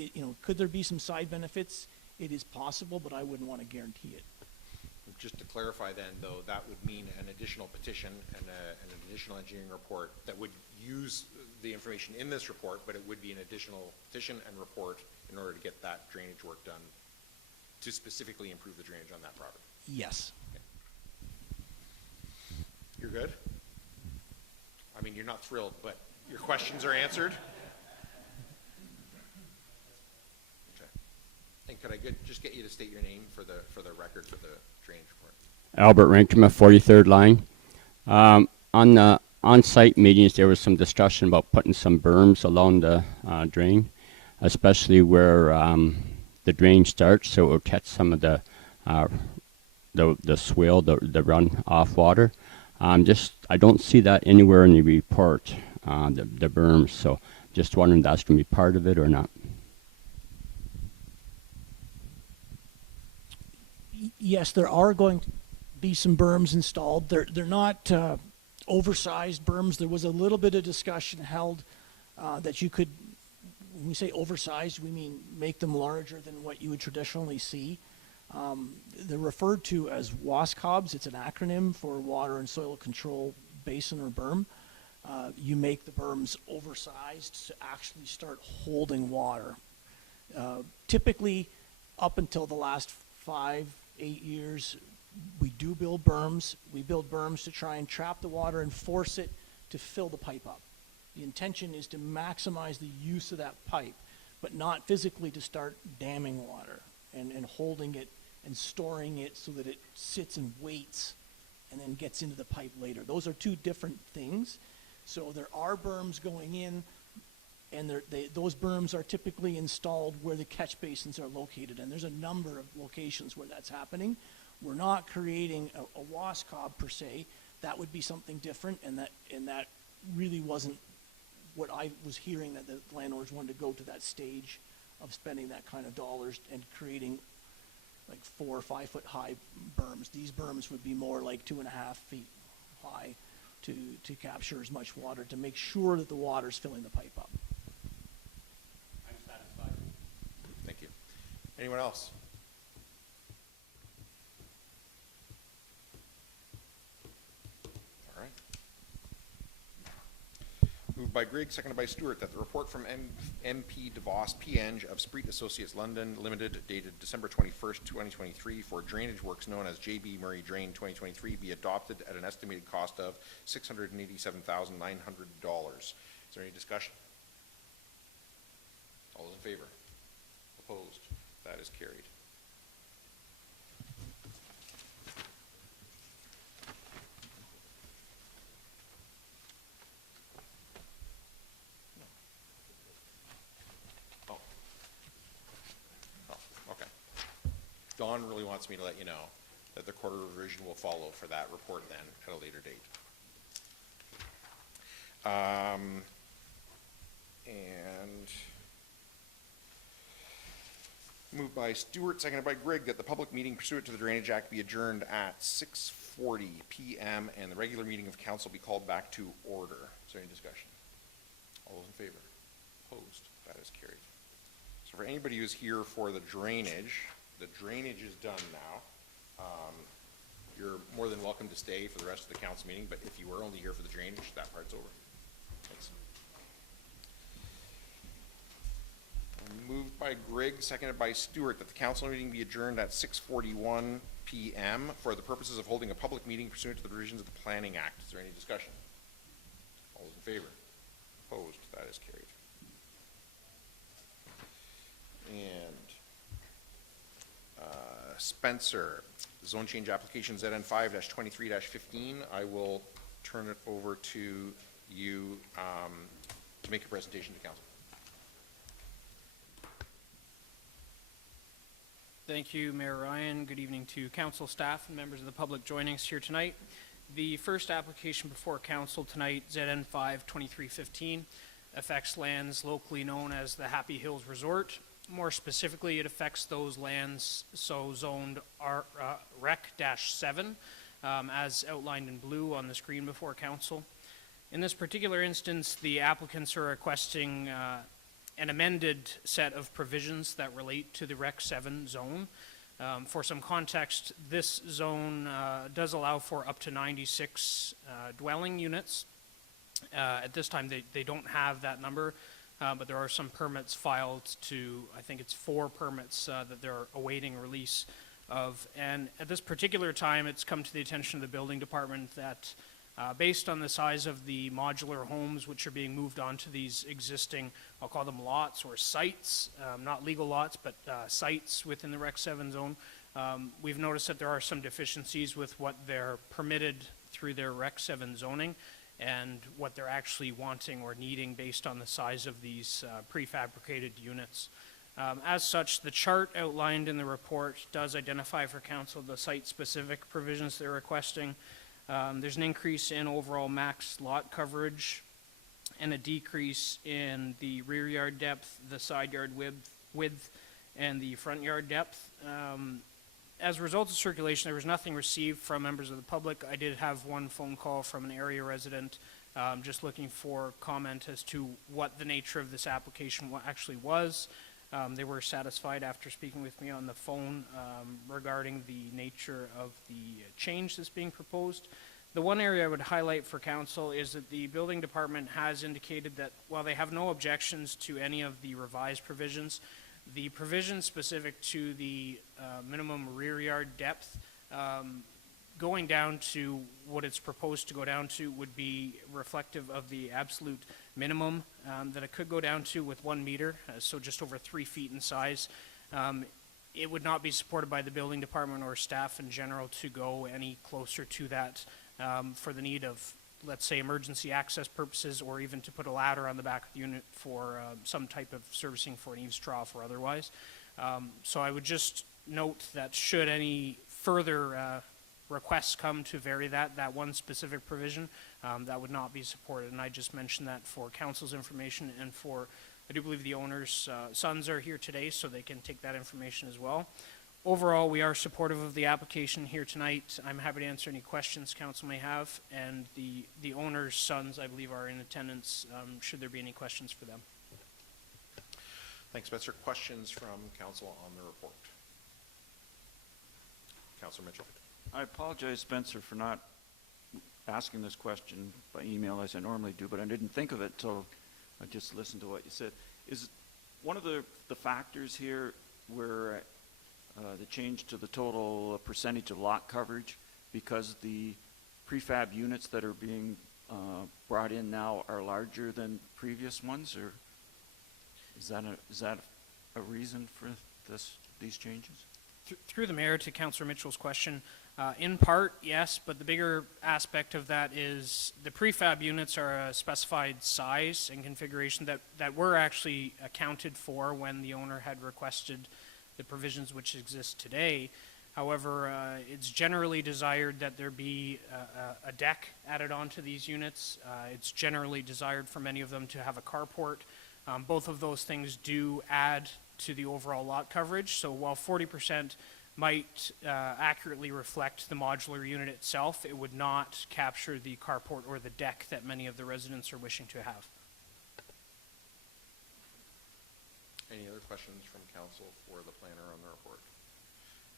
Could there be some side benefits? It is possible, but I wouldn't want to guarantee it. Just to clarify then, though, that would mean an additional petition and an additional engineering report that would use the information in this report, but it would be an additional petition and report in order to get that drainage work done to specifically improve the drainage on that property. Yes. Okay. You're good? I mean, you're not thrilled, but your questions are answered? Okay. And could I just get you to state your name for the record for the drainage report? Albert Rinkema, 43rd line. On the on-site meetings, there was some discussion about putting some berms along the drain, especially where the drain starts, so it will catch some of the swale, the run-off water. I don't see that anywhere in the report, the berms, so just wondering if that's going to be part of it or not. Yes, there are going to be some berms installed. They're not oversized berms. There was a little bit of discussion held that you could, when we say oversized, we mean make them larger than what you would traditionally see. They're referred to as WASCOBs. It's an acronym for Water and Soil Control Basin or berm. You make the berms oversized to actually start holding water. Typically, up until the last 5-8 years, we do build berms. We build berms to try and trap the water and force it to fill the pipe up. The intention is to maximize the use of that pipe, but not physically to start damming water and holding it and storing it so that it sits and waits and then gets into the pipe later. Those are two different things. So there are berms going in, and those berms are typically installed where the catch basins are located, and there's a number of locations where that's happening. We're not creating a WASCOB per se. That would be something different, and that really wasn't what I was hearing, that the landowners wanted to go to that stage of spending that kind of dollars and creating like 4 or 5 foot high berms. These berms would be more like 2.5 feet high to capture as much water, to make sure that the water's filling the pipe up. I'm satisfied. Thank you. Anyone else? All right. Moved by Grigg, seconded by Stewart, that the report from MP DeVos, PNG of Spreet Associates London Limited, dated December 21st, 2023, for drainage works known as JB Murray Drain 2023, be adopted at an estimated cost of $687,900. Is there any discussion? All those in favor? Opposed? That is carried. Okay. Dawn really wants me to let you know that the quarter revision will follow for that report then at a later date. And moved by Stewart, seconded by Grigg, that the public meeting pursuant to the Drainage Act be adjourned at 6:40 p.m. and the regular meeting of council be called back to order. Is there any discussion? All those in favor? Opposed? That is carried. So for anybody who's here for the drainage is done now. You're more than welcome to stay for the rest of the council meeting, but if you were only here for the drainage, that part's over. Thanks. Moved by Grigg, seconded by Stewart, that the council meeting be adjourned at 6:41 p.m. for the purposes of holding a public meeting pursuant to the provisions of the Planning Act. Is there any discussion? All those in favor? Opposed? That is carried. And Spencer, zone change application ZN5-23-15. I will turn it over to you to make a presentation to council. Thank you, Mayor Ryan. Good evening to council staff and members of the public joining us here tonight. The first application before council tonight, ZN5-23-15, affects lands locally known as the Happy Hills Resort. More specifically, it affects those lands so zoned Rec-7, as outlined in blue on the screen before council. In this particular instance, the applicants are requesting an amended set of provisions that relate to the Rec-7 zone. For some context, this zone does allow for up to 96 dwelling units. At this time, they don't have that number. But there are some permits filed to, I think it's 4 permits that they're awaiting release of. And at this particular time, it's come to the attention of the building department that based on the size of the modular homes which are being moved onto these existing, I'll call them lots or sites, not legal lots, but sites within the Rec-7 zone, we've noticed that there are some deficiencies with what they're permitted through their Rec-7 zoning and what they're actually wanting or needing based on the size of these prefabricated units. As such, the chart outlined in the report does identify for council the site-specific provisions they're requesting. There's an increase in overall max lot coverage and a decrease in the rear yard depth, the side yard width, and the front yard depth. As a result of circulation, there was nothing received from members of the public. I did have one phone call from an area resident just looking for comment as to what the nature of this application actually was. They were satisfied after speaking with me on the phone regarding the nature of the change that's being proposed. The one area I would highlight for council is that the building department has indicated that while they have no objections to any of the revised provisions, the provision specific to the minimum rear yard depth going down to what it's proposed to go down to would be reflective of the absolute minimum that it could go down to with 1 meter, so just over 3 feet in size. It would not be supported by the building department or staff in general to go any closer to that for the need of, let's say, emergency access purposes, or even to put a ladder on the back of the unit for some type of servicing for an eaves trough or otherwise. So I would just note that should any further requests come to vary that one specific provision, that would not be supported. And I just mentioned that for council's information and for, I do believe the owner's sons are here today, so they can take that information as well. Overall, we are supportive of the application here tonight. I'm happy to answer any questions council may have, and the owner's sons, I believe, are in attendance, should there be any questions for them. Thanks, Spencer. Questions from council on the report? Councilor Mitchell. I apologize, Spencer, for not asking this question by email as I normally do, but I didn't think of it until I just listened to what you said. Is one of the factors here where the change to the total percentage of lot coverage because the prefab units that are being brought in now are larger than previous ones, or is that a reason for these changes? Through the mayor to Councillor Mitchell's question, in part, yes, but the bigger aspect of that is the prefab units are a specified size and configuration that were actually accounted for when the owner had requested the provisions which exist today. However, it's generally desired that there be a deck added onto these units. It's generally desired for many of them to have a carport. Both of those things do add to the overall lot coverage. So while 40% might accurately reflect the modular unit itself, it would not capture the carport or the deck that many of the residents are wishing to have. Any other questions from council for the planner on the report?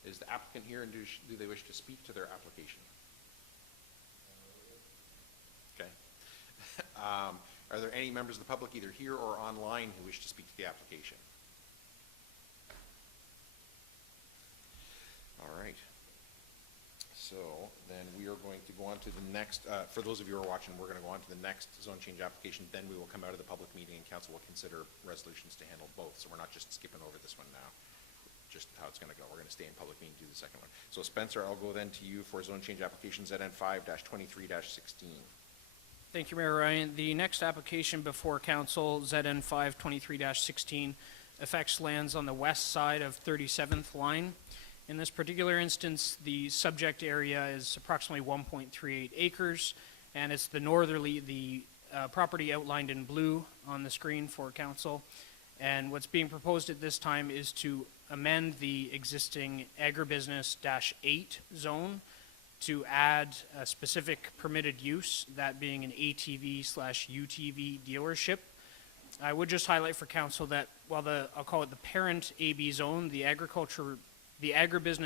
Is the applicant here, and do they wish to speak to their application? Okay. Are there any members of the public, either here or online, who wish to speak to the application? All right. So then we are going to go on to the next, for those of you who are watching, we're going to go on to the next zone change application. Then we will come out of the public meeting and council will consider resolutions to handle both. So we're not just skipping over this one now, just how it's going to go. We're going to stay in public meeting, do the second one. So Spencer, I'll go then to you for zone change application ZN5-23-16. Thank you, Mayor Ryan. The next application before council, ZN 523-16, affects lands on the west side of 37th line. In this particular instance, the subject area is approximately 1.38 acres, and it's the property outlined in blue on the screen for council. And what's being proposed at this time is to amend the existing agribusiness-8 zone to add a specific permitted use, that being an ATV/UTV dealership. I would just highlight for council that while I'll call it the parent AB zone, the agribusiness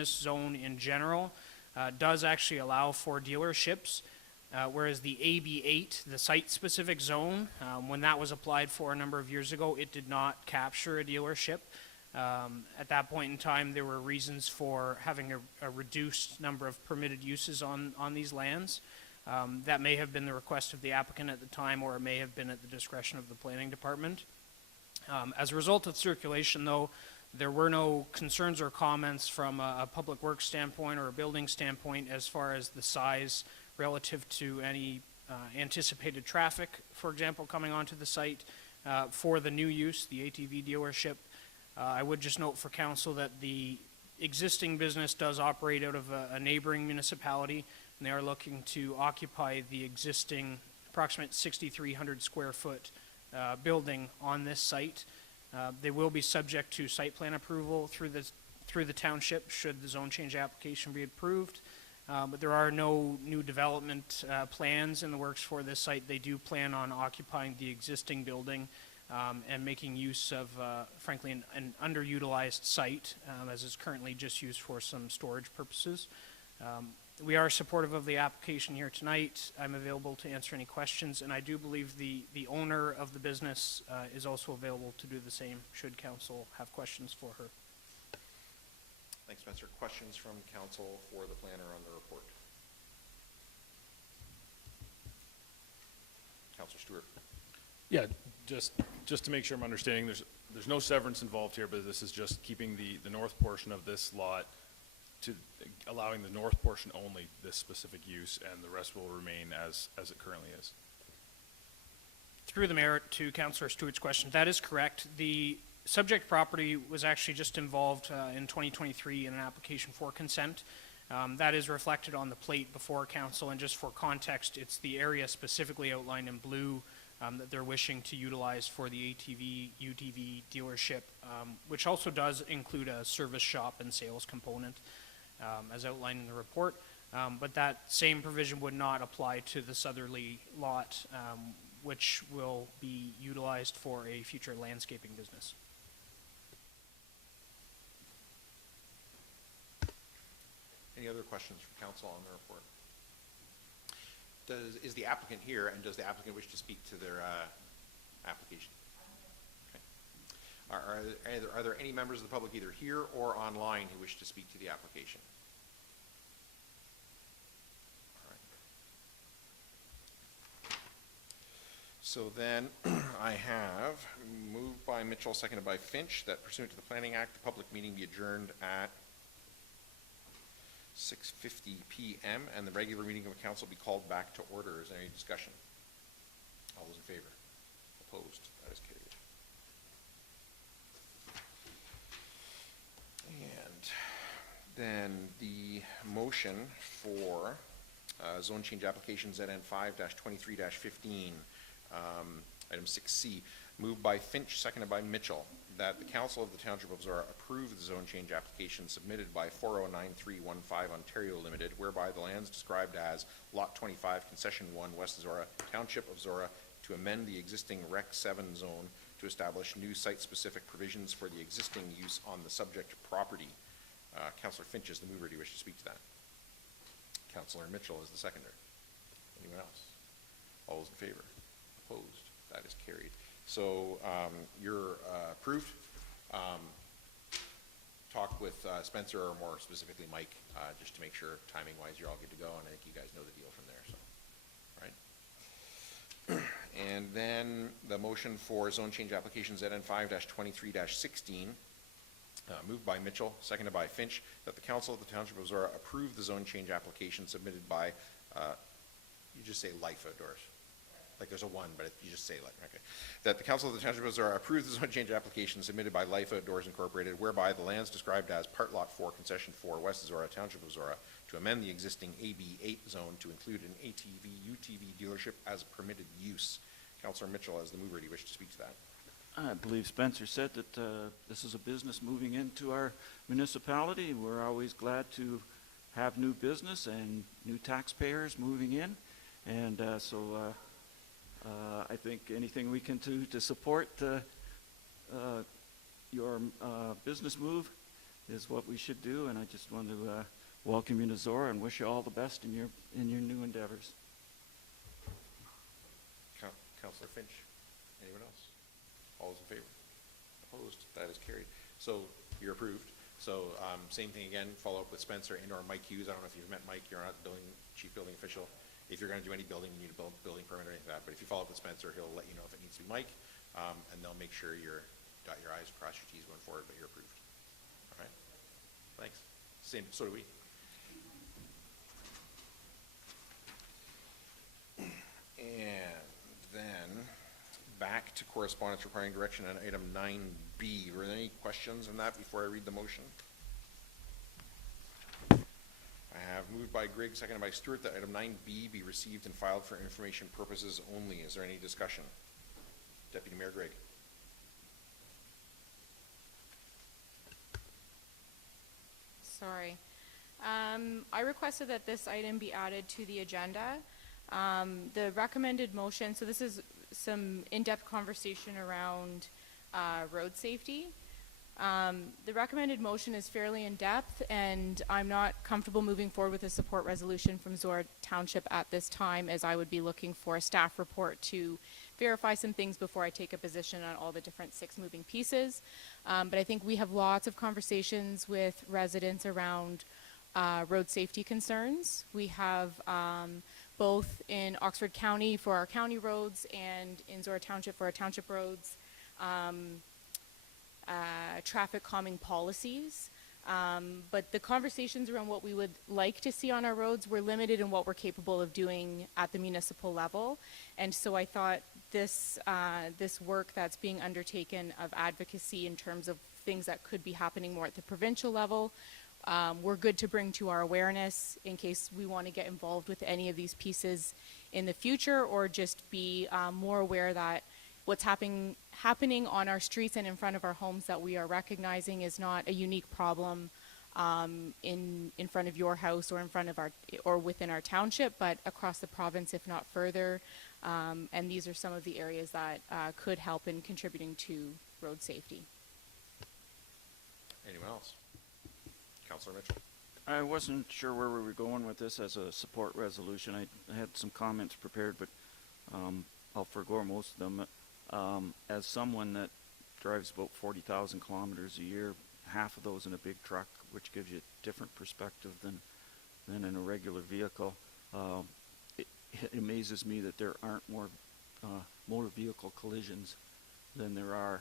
zone in general does actually allow for dealerships, whereas the AB8, the site-specific zone, when that was applied for a number of years ago, it did not capture a dealership. At that point in time, there were reasons for having a reduced number of permitted uses on these lands. That may have been the request of the applicant at the time, or it may have been at the discretion of the planning department. As a result of circulation, though, there were no concerns or comments from a public works standpoint or a building standpoint as far as the size relative to any anticipated traffic, for example, coming onto the site for the new use, the ATV dealership. I would just note for council that the existing business does operate out of a neighboring municipality, and they are looking to occupy the existing approximate 6,300 square foot building on this site. They will be subject to site plan approval through the township should the zone change application be approved. But there are no new development plans in the works for this site. They do plan on occupying the existing building and making use of, frankly, an underutilized site as is currently just used for some storage purposes. We are supportive of the application here tonight. I'm available to answer any questions, and I do believe the owner of the business is also available to do the same should council have questions for her. Thanks, Spencer. Questions from council for the planner on the report? Councilor Stewart. Yeah, just to make sure I'm understanding, there's no severance involved here, but this is just keeping the north portion of this lot to allowing the north portion only this specific use, and the rest will remain as it currently is. Through the mayor to Councillor Stewart's question, that is correct. The subject property was actually just involved in 2023 in an application for consent. That is reflected on the plate before council, and just for context, it's the area specifically outlined in blue that they're wishing to utilize for the ATV, UTV dealership, which also does include a service shop and sales component, as outlined in the report. But that same provision would not apply to the southerly lot, which will be utilized for a future landscaping business. Any other questions from council on the report? is the applicant here, and does the applicant wish to speak to their application? Okay. Are there any members of the public either here or online who wish to speak to the application? All right. So then I have moved by Mitchell, seconded by Finch, that pursuant to the Planning Act, the public meeting be adjourned at 6:50 p.m. and the regular meeting of the council be called back to order. Is there any discussion? All those in favor? Opposed? That is carried. And then the motion for zone change application ZN 5-23-15, item 6C, moved by Finch, seconded by Mitchell, that the Council of the Township of Zorra approve the zone change application submitted by 409315 Ontario Limited, whereby the lands described as Lot 25, Concession 1, West Zorra, Township of Zorra, to amend the existing Rec 7 zone to establish new site-specific provisions for the existing use on the subject property. Councillor Finch is the mover. Do you wish to speak to that? Councillor Mitchell is the seconder. Anyone else? All those in favor? Opposed? That is carried. So you're approved. Talk with Spencer, or more specifically Mike, just to make sure timing-wise you're all good to go, and I think you guys know the deal from there. So, right. And then the motion for zone change application ZN 5-23-16, moved by Mitchell, seconded by Finch, that the Council of the Township of Zorra approve the zone change application submitted by, you just say Life Outdoors. Like there's a one, but you just say like, okay. That the Council of the Township of Zorra approve the zone change application submitted by Life Outdoors Incorporated, whereby the lands described as Part Lot 4, Concession 4, West Zorra, Township of Zorra, to amend the existing AB8 zone to include an ATV, UTV dealership as a permitted use. Councillor Mitchell, as the mover, do you wish to speak to that? I believe Spencer said that this is a business moving into our municipality. We're always glad to have new business and new taxpayers moving in. And so I think anything we can do to support your business move is what we should do. And I just want to welcome you to Zorra and wish you all the best in your new endeavors. Councillor Finch, anyone else? All those in favor? Opposed? That is carried. So you're approved. So same thing again, follow up with Spencer and or Mike Hughes. I don't know if you've met Mike, you're not chief building official. If you're going to do any building, you need a building permit or anything like that. But if you follow up with Spencer, he'll let you know if it needs to be Mike, and they'll make sure you're dot your I's, cross your T's going forward, but you're approved. All right? Thanks. Same, so do we. And then back to correspondence requiring direction on item 9B. Were there any questions on that before I read the motion? I have moved by Grigg, seconded by Stewart, that item 9B be received and filed for information purposes only. Is there any discussion? Deputy Mayor Grigg. Sorry. I requested that this item be added to the agenda. The recommended motion, so this is some in-depth conversation around road safety. The recommended motion is fairly in-depth, and I'm not comfortable moving forward with a support resolution from Zorra Township at this time, as I would be looking for a staff report to verify some things before I take a position on all the different 6 moving pieces. But I think we have lots of conversations with residents around road safety concerns. We have both in Oxford County for our county roads and in Zorra Township for our township roads, traffic calming policies. But the conversations around what we would like to see on our roads were limited in what we're capable of doing at the municipal level. And so I thought this work that's being undertaken of advocacy in terms of things that could be happening more at the provincial level, we're good to bring to our awareness in case we want to get involved with any of these pieces in the future, or just be more aware that what's happening on our streets and in front of our homes that we are recognizing is not a unique problem in front of your house or in front of or within our township, but across the province, if not further. And these are some of the areas that could help in contributing to road safety. Anyone else? Councillor Mitchell. I wasn't sure where we were going with this as a support resolution. I had some comments prepared, but I'll forego most of them. As someone that drives about 40,000 kilometers a year, half of those in a big truck, which gives you a different perspective than in a regular vehicle, it amazes me that there aren't more motor vehicle collisions than there are,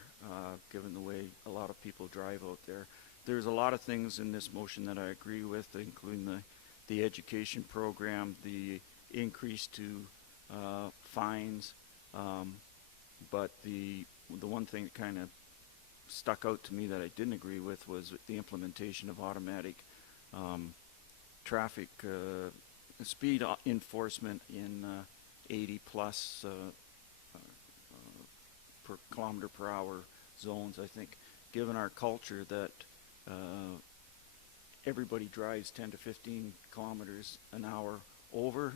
given the way a lot of people drive out there. There's a lot of things in this motion that I agree with, including the education program, the increase to fines, but the one thing that kind of stuck out to me that I didn't agree with was the implementation of automatic traffic speed enforcement in 80 plus per kilometer per hour zones. I think given our culture that everybody drives 10 to 15 kilometers an hour over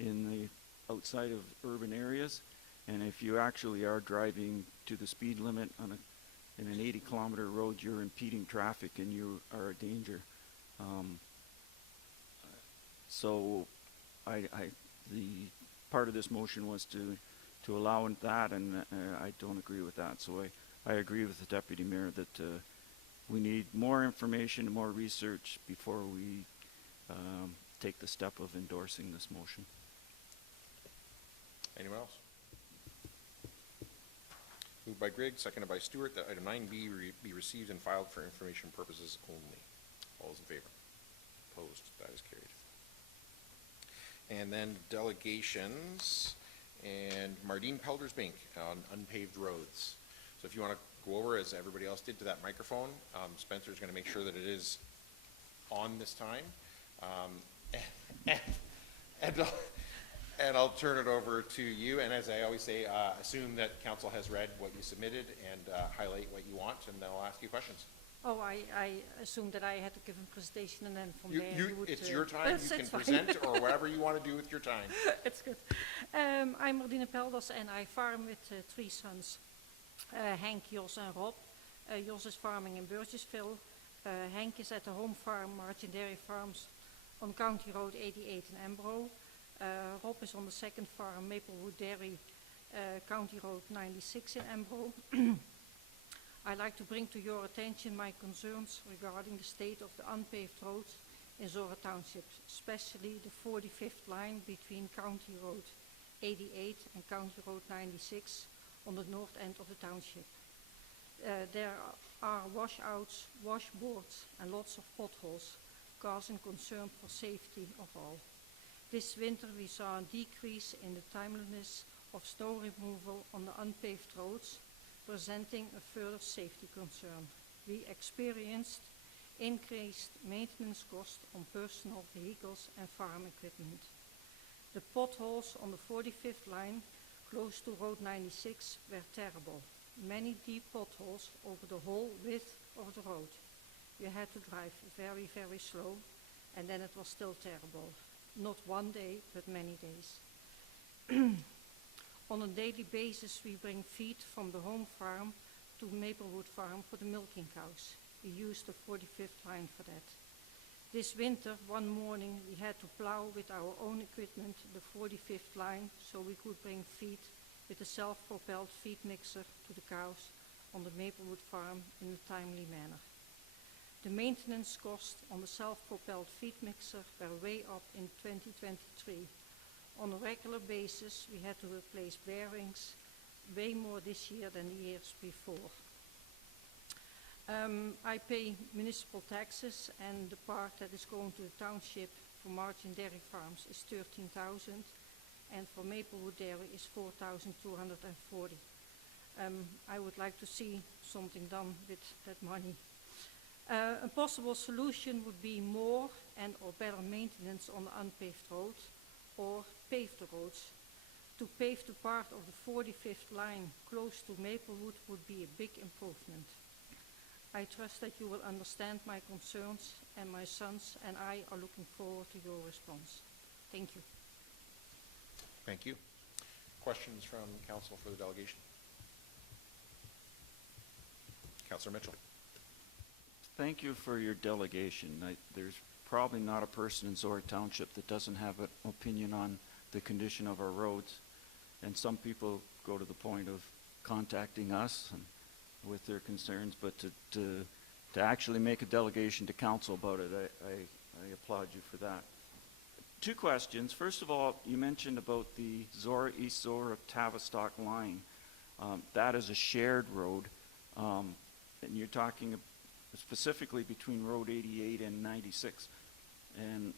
in the outside of urban areas, and if you actually are driving to the speed limit in an 80 kilometer road, you're impeding traffic and you are a danger. So the part of this motion was to allow that, and I don't agree with that. So I agree with the Deputy Mayor that we need more information and more research before we take the step of endorsing this motion. Anyone else? Moved by Grigg, seconded by Stewart, that item 9B be received and filed for information purposes only. All those in favor? Opposed? That is carried. And then delegations, and Mardine Pelders-Bink on unpaved roads. So if you want to go over, as everybody else did, to that microphone, Spencer's going to make sure that it is on this time. And I'll turn it over to you. And as I always say, assume that council has read what you submitted and highlight what you want, and then I'll ask you questions. Oh, I assumed that I had to give a presentation, and then from there you would... It's your time. You can present or whatever you want to do with your time. It's good. I'm Mardine Pelders, and I farm with 3 sons, Henk, Jos, and Rob. Jos is farming in Burgessville. Henk is at the home farm, Mardine Dairy Farms, on County Road 88 in Embro. Rob is on the second farm, Maplewood Dairy, County Road 96 in Embro. I'd like to bring to your attention my concerns regarding the state of the unpaved roads in Zorra Township, especially the 45th line between County Road 88 and County Road 96 on the north end of the township. There are washouts, washboards, and lots of potholes, causing concern for safety of all. This winter we saw a decrease in the timeliness of snow removal on the unpaved roads, presenting a further safety concern. We experienced increased maintenance costs on personal vehicles and farm equipment. The potholes on the 45th line close to Road 96 were terrible. Many deep potholes over the whole width of the road. You had to drive very, very slow, and then it was still terrible. Not one day, but many days. On a daily basis, we bring feed from the home farm to Maplewood Farm for the milking cows. We use the 45th line for that. This winter, one morning, we had to plow with our own equipment the 45th line so we could bring feed with a self-propelled feed mixer to the cows on the Maplewood Farm in a timely manner. The maintenance costs on the self-propelled feed mixer were way up in 2023. On a regular basis, we had to replace bearings, way more this year than the years before. I pay municipal taxes, and the part that is going to the township for Mardine Dairy Farms is 13,000, and for Maplewood Dairy is 4,240. I would like to see something done with that money. A possible solution would be more and or better maintenance on the unpaved roads, or pave the roads. To pave the part of the 45th line close to Maplewood would be a big improvement. I trust that you will understand my concerns, and my sons and I are looking forward to your response. Thank you. Thank you. Questions from council for the delegation? Councillor Mitchell. Thank you for your delegation. There's probably not a person in Zorra Township that doesn't have an opinion on the condition of our roads. And some people go to the point of contacting us and with their concerns, but to actually make a delegation to council about it, I applaud you for that. Two questions. First of all, you mentioned about the Zorra, East Zorra, Tavistock line. That is a shared road, and you're talking specifically between Road 88 and 96. And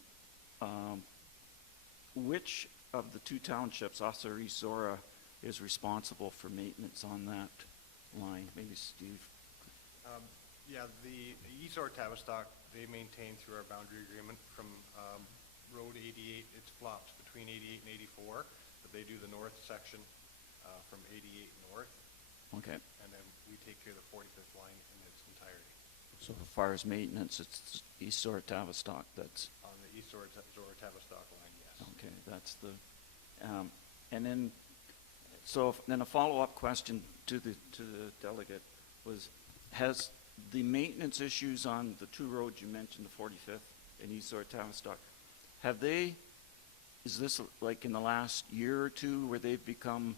which of the two townships, us or East Zorra, is responsible for maintenance on that line? Maybe Steve. Yeah, the East or Tavistock, they maintain through our boundary agreement from Road 88, it's flops between 88 and 84, but they do the north section from 88 north. Okay. And then we take care of the 45th line in its entirety. So as far as maintenance, it's East Zorra, Tavistock. That's On the East or Tavistock line, yes. okay. That's the, and then, so then a follow-up question to the delegate was, has the maintenance issues on the two roads you mentioned, the 45th and East Zorra, Tavistock, have they? Is this like in the last year or two where they've become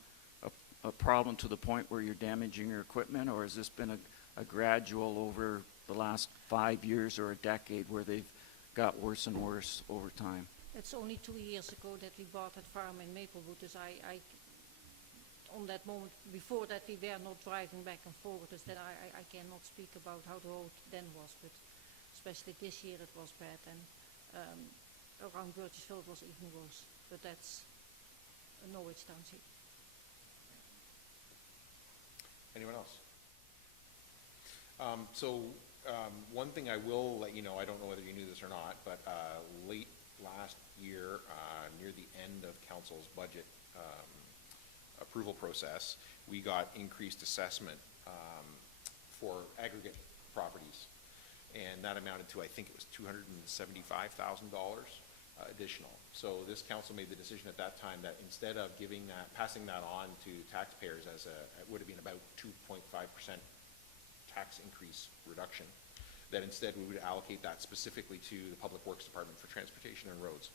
a problem to the point where you're damaging your equipment, or has this been a gradual over the last 5 years or a decade where they've got worse and worse over time? It's only 2 years ago that we bought that farm in Maplewood, dus I on that moment, before that we were not driving back and forth, dus then I cannot speak about how the road then was, but especially this year it was bad, and around Burgessville it was even worse, but that's a Norwich Township. Anyone else? One thing I will let you know, I don't know whether you knew this or not, but late last year, near the end of council's budget approval process, we got increased assessment for aggregate properties, and that amounted to, I think it was $275,000 additional. So this council made the decision at that time that instead of passing that on to taxpayers as it would have been about 2.5% tax increase reduction, that instead we would allocate that specifically to the Public Works Department for transportation and roads.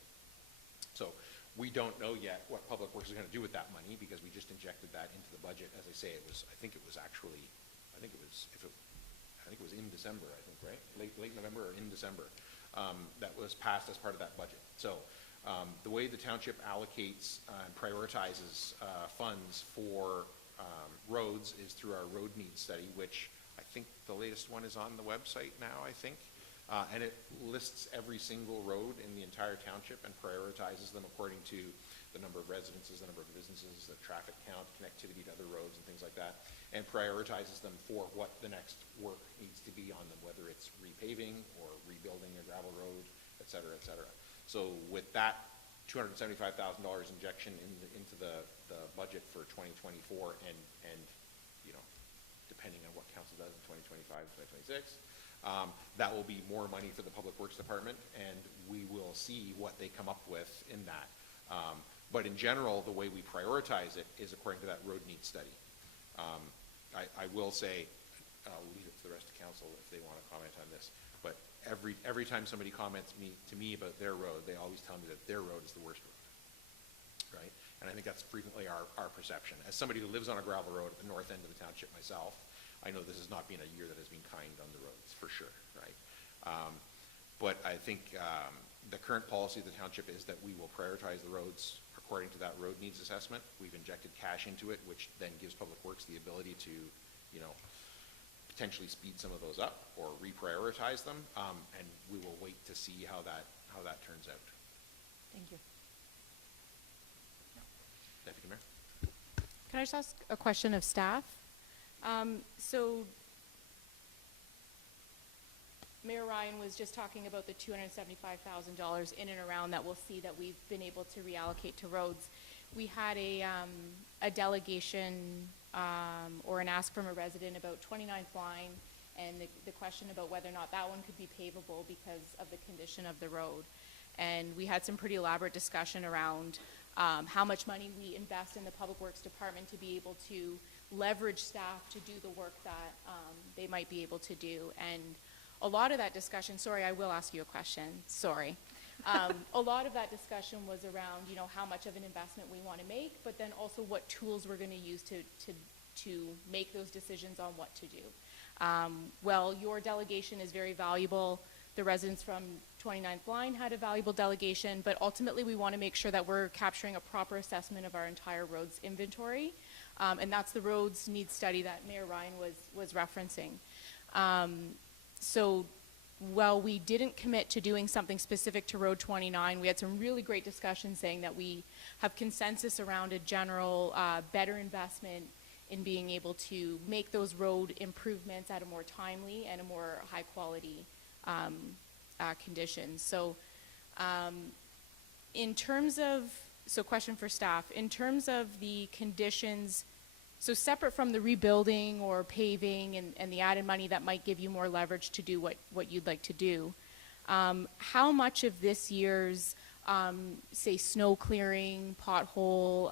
So we don't know yet what Public Works is going to do with that money, because we just injected that into the budget. As I say, I think it was in December, I think, right? Late November or in December. That was passed as part of that budget. So the way the township allocates and prioritizes funds for roads is through our road needs study, which I think the latest one is on the website now, I think. And it lists every single road in the entire township and prioritizes them according to the number of residences, the number of businesses, the traffic count, connectivity to other roads and things like that, and prioritizes them for what the next work needs to be on them, whether it's repaving or rebuilding a gravel road, et cetera, et cetera. So with that $275,000 injection into the budget for 2024 and depending on what council does in 2025, 2026, that will be more money for the Public Works Department, and we will see what they come up with in that. But in general, the way we prioritize it is according to that road needs study. I will say, I'll leave it to the rest of council if they want to comment on this, but every time somebody comments to me about their road, they always tell me that their road is the worst road, right? And I think that's frequently our perception. As somebody who lives on a gravel road at the north end of the township myself, I know this has not been a year that has been kind on the roads, for sure, right? But I think the current policy of the township is that we will prioritize the roads according to that road needs assessment. We've injected cash into it, which then gives Public Works the ability to, potentially speed some of those up or reprioritize them, and we will wait to see how that turns out. Thank you. Deputy Mayor? Can I just ask a question of staff? So Mayor Ryan was just talking about the $275,000 in and around that we'll see that we've been able to reallocate to roads. We had a delegation or an ask from a resident about 29th line, and the question about whether or not that one could be pavable because of the condition of the road. And we had some pretty elaborate discussion around how much money we invest in the Public Works Department to be able to leverage staff to do the work that they might be able to do. And a lot of that discussion, sorry, I will ask you a question, sorry. A lot of that discussion was around, you know, how much of an investment we want to make, but then also what tools we're going to use to make those decisions on what to do. Well, your delegation is very valuable. The residents from 29th Line had a valuable delegation, but ultimately we want to make sure that we're capturing a proper assessment of our entire roads inventory. And that's the roads needs study that Mayor Ryan was referencing. So while we didn't commit to doing something specific to Road 29, we had some really great discussions saying that we have consensus around a general better investment in being able to make those road improvements at a more timely and a more high quality conditions. So in terms of, so question for staff, in terms of the conditions, so separate from the rebuilding or paving and the added money that might give you more leverage to do what you'd like to do, how much of this year's, say, snow clearing, pothole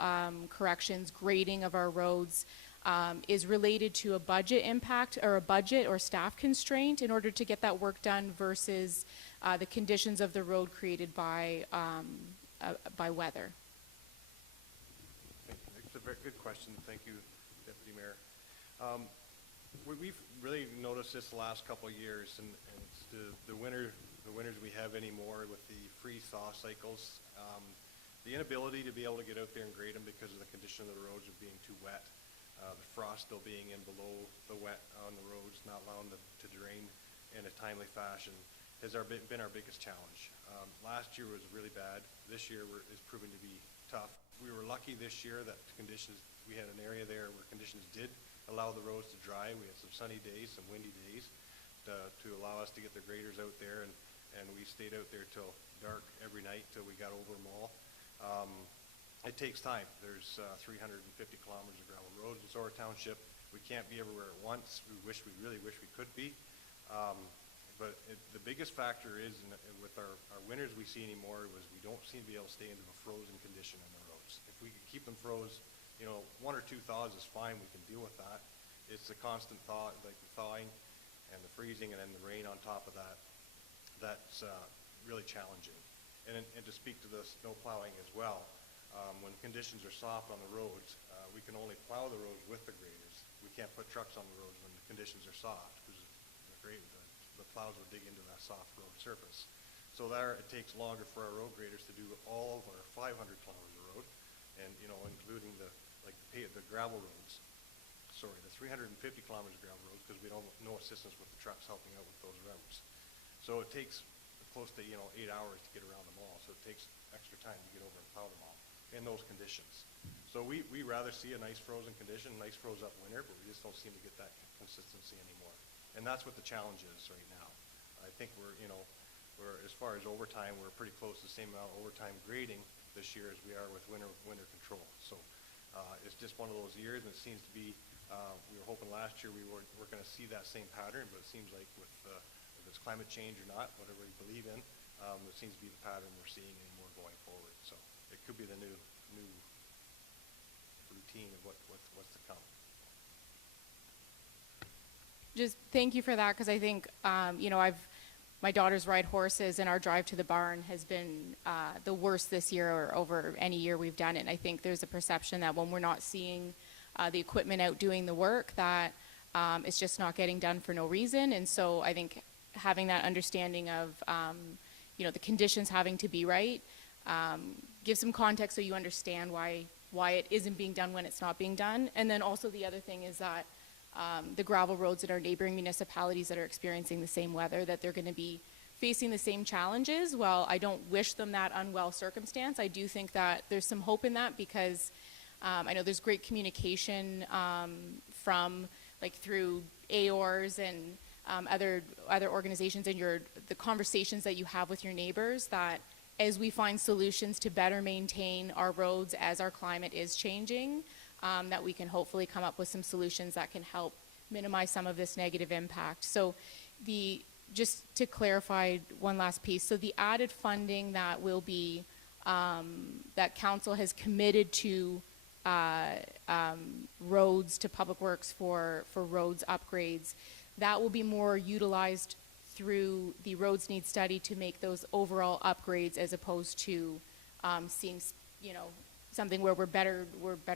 corrections, grading of our roads is related to a budget impact or a budget or staff constraint in order to get that work done versus the conditions of the road created by weather? It's a very good question. Thank you, Deputy Mayor. We've really noticed this the last couple of years, and it's the winters we have anymore with the freeze-thaw cycles. The inability to be able to get out there and grade them because of the condition of the roads of being too wet. The frost still being in below the wet on the roads, not allowing them to drain in a timely fashion, has been our biggest challenge. Last year was really bad. This year is proving to be tough. We were lucky this year that conditions, we had an area there where conditions did allow the roads to dry. We had some sunny days, some windy days to allow us to get the graders out there, and we stayed out there till dark every night till we got over them all. It takes time. There's 350 kilometers of gravel roads in Zorra Township. We can't be everywhere at once. We really wish we could be. But the biggest factor is with our winters we see anymore was we don't seem to be able to stay into a frozen condition on the roads. If we could keep them froze, you know, 1 or 2 thaws is fine. We can deal with that. It's the constant thaw, like the thawing and the freezing and then the rain on top of that. That's really challenging. And to speak to the snow plowing as well, when conditions are soft on the roads, we can only plow the roads with the graders. We can't put trucks on the roads when the conditions are soft because the plows will dig into that soft road surface. So there, it takes longer for our road graders to do all of our 500 kilometers of road, and you know, including the gravel roads. Sorry, the 350 kilometers of gravel roads because we don't no assistance with the trucks helping out with those routes. So it takes close to 8 hours to get around them all. So it takes extra time to get over and plow them all in those conditions. So we rather see a nice frozen condition, nice froze up winter, but we just don't seem to get that consistency anymore. And that's what the challenge is right now. I think we're as far as overtime, we're pretty close to the same amount of overtime grading this year as we are with winter control. So it's just one of those years, and it seems to be, we were hoping last year we we're going to see that same pattern, but it seems like with if it's climate change or not, whatever we believe in, it seems to be the pattern we're seeing anymore going forward. So it could be the new routine of what's to come. Just thank you for that, because I think, my daughters ride horses, and our drive to the barn has been the worst this year or over any year we've done it. And I think there's a perception that when we're not seeing the equipment out doing the work, that it's just not getting done for no reason. And so I think having that understanding of, the conditions having to be right, give some context so you understand why it isn't being done when it's not being done. And then also the other thing is that the gravel roads in our neighboring municipalities that are experiencing the same weather, that they're going to be facing the same challenges. While I don't wish them that unwell circumstance, I do think that there's some hope in that, because I know there's great communication from through AORs and other organizations, and the conversations that you have with your neighbors, that as we find solutions to better maintain our roads as our climate is changing, that we can hopefully come up with some solutions that can help minimize some of this negative impact. So just to clarify one last piece, so the added funding that will be, that council has committed to roads, to public works for roads upgrades, that will be more utilized through the roads need study to make those overall upgrades as opposed to seeing, something where we're better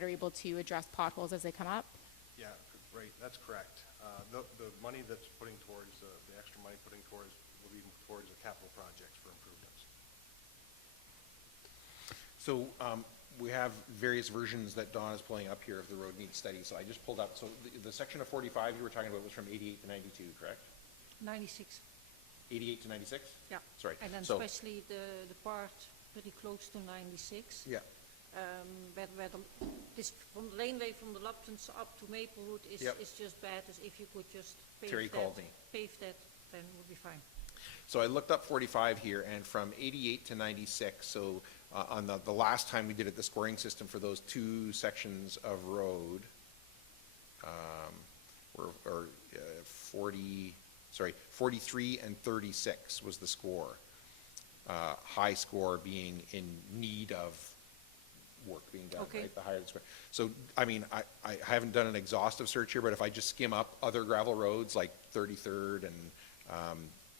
able to address potholes as they come up. Yeah, right, that's correct. The money that's putting towards, the extra money putting towards, will be towards the capital projects for improvements. So we have various versions that Dawn is pulling up here of the road needs study. So I just pulled up, so the section of 45 you were talking about was from 88 to 92, correct? 96. 88 to 96? Yeah. Sorry. And then So- especially the part pretty close to 96. Yeah. Where this from the laneway from the Luptons up to Maplewood Yep. is just bad. As if you could just Terry called me. pave that, then it would be fine. So I looked up 45 here, and from 88 to 96, so on the last time we did it, the scoring system for those two sections of road were 43 and 36 was the score. High score being in need of work being done, Okay. right? The higher the score. So, I mean, I haven't done an exhaustive search here, but if I just skim up other gravel roads like 33rd and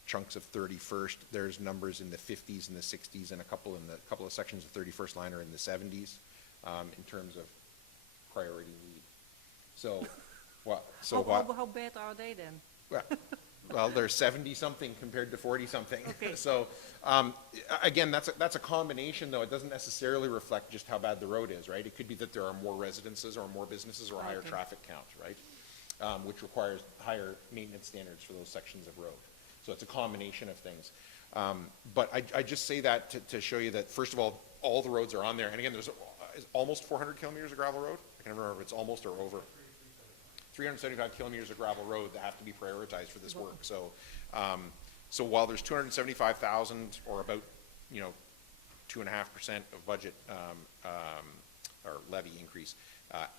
chunks of 31st, there's numbers in the 50s and the 60s, and a couple of sections of 31st line are in the 70s in terms of priority need. So, How bad are they then? well, they're 70-something compared to 40-something. Okay. So, again, that's a combination, though. It doesn't necessarily reflect just how bad the road is, right? It could be that there are more residences or more businesses or a higher Okay. traffic count, right? Which requires higher maintenance standards for those sections of road. So it's a combination of things. But I just say that to show you that, first of all the roads are on there. And again, there's almost 400 kilometers of gravel road. I can never remember if it's almost or over. 375 kilometers of gravel road that have to be prioritized for this work. So, so while there's 275,000 or about, 2.5% of budget or levy increase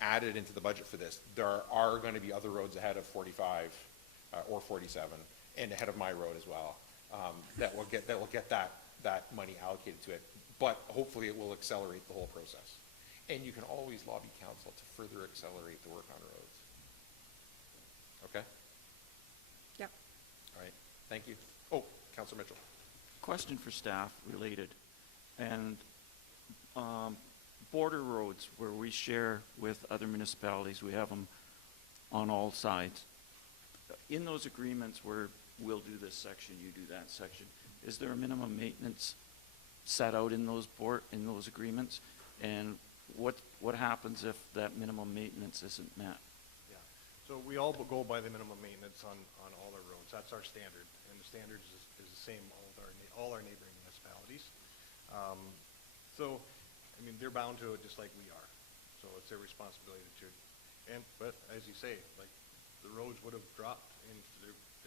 added into the budget for this, there are going to be other roads ahead of 45 or 47 and ahead of my road as well that will get that money allocated to it. But hopefully it will accelerate the whole process. And you can always lobby council to further accelerate the work on roads. Okay? Yep. All right. Thank you. Oh, Councilor Mitchell. Question for staff related, and border roads where we share with other municipalities, we have them on all sides. In those agreements where we'll do this section, you do that section, is there a minimum maintenance set out in those agreements? And what happens if that minimum maintenance isn't met? Yeah, so we all go by the minimum maintenance on all our roads. That's our standard, and the standard is the same all our neighboring municipalities. So, I mean, they're bound to it just like we are. So it's their responsibility to, but as you say, like, the roads would have dropped, and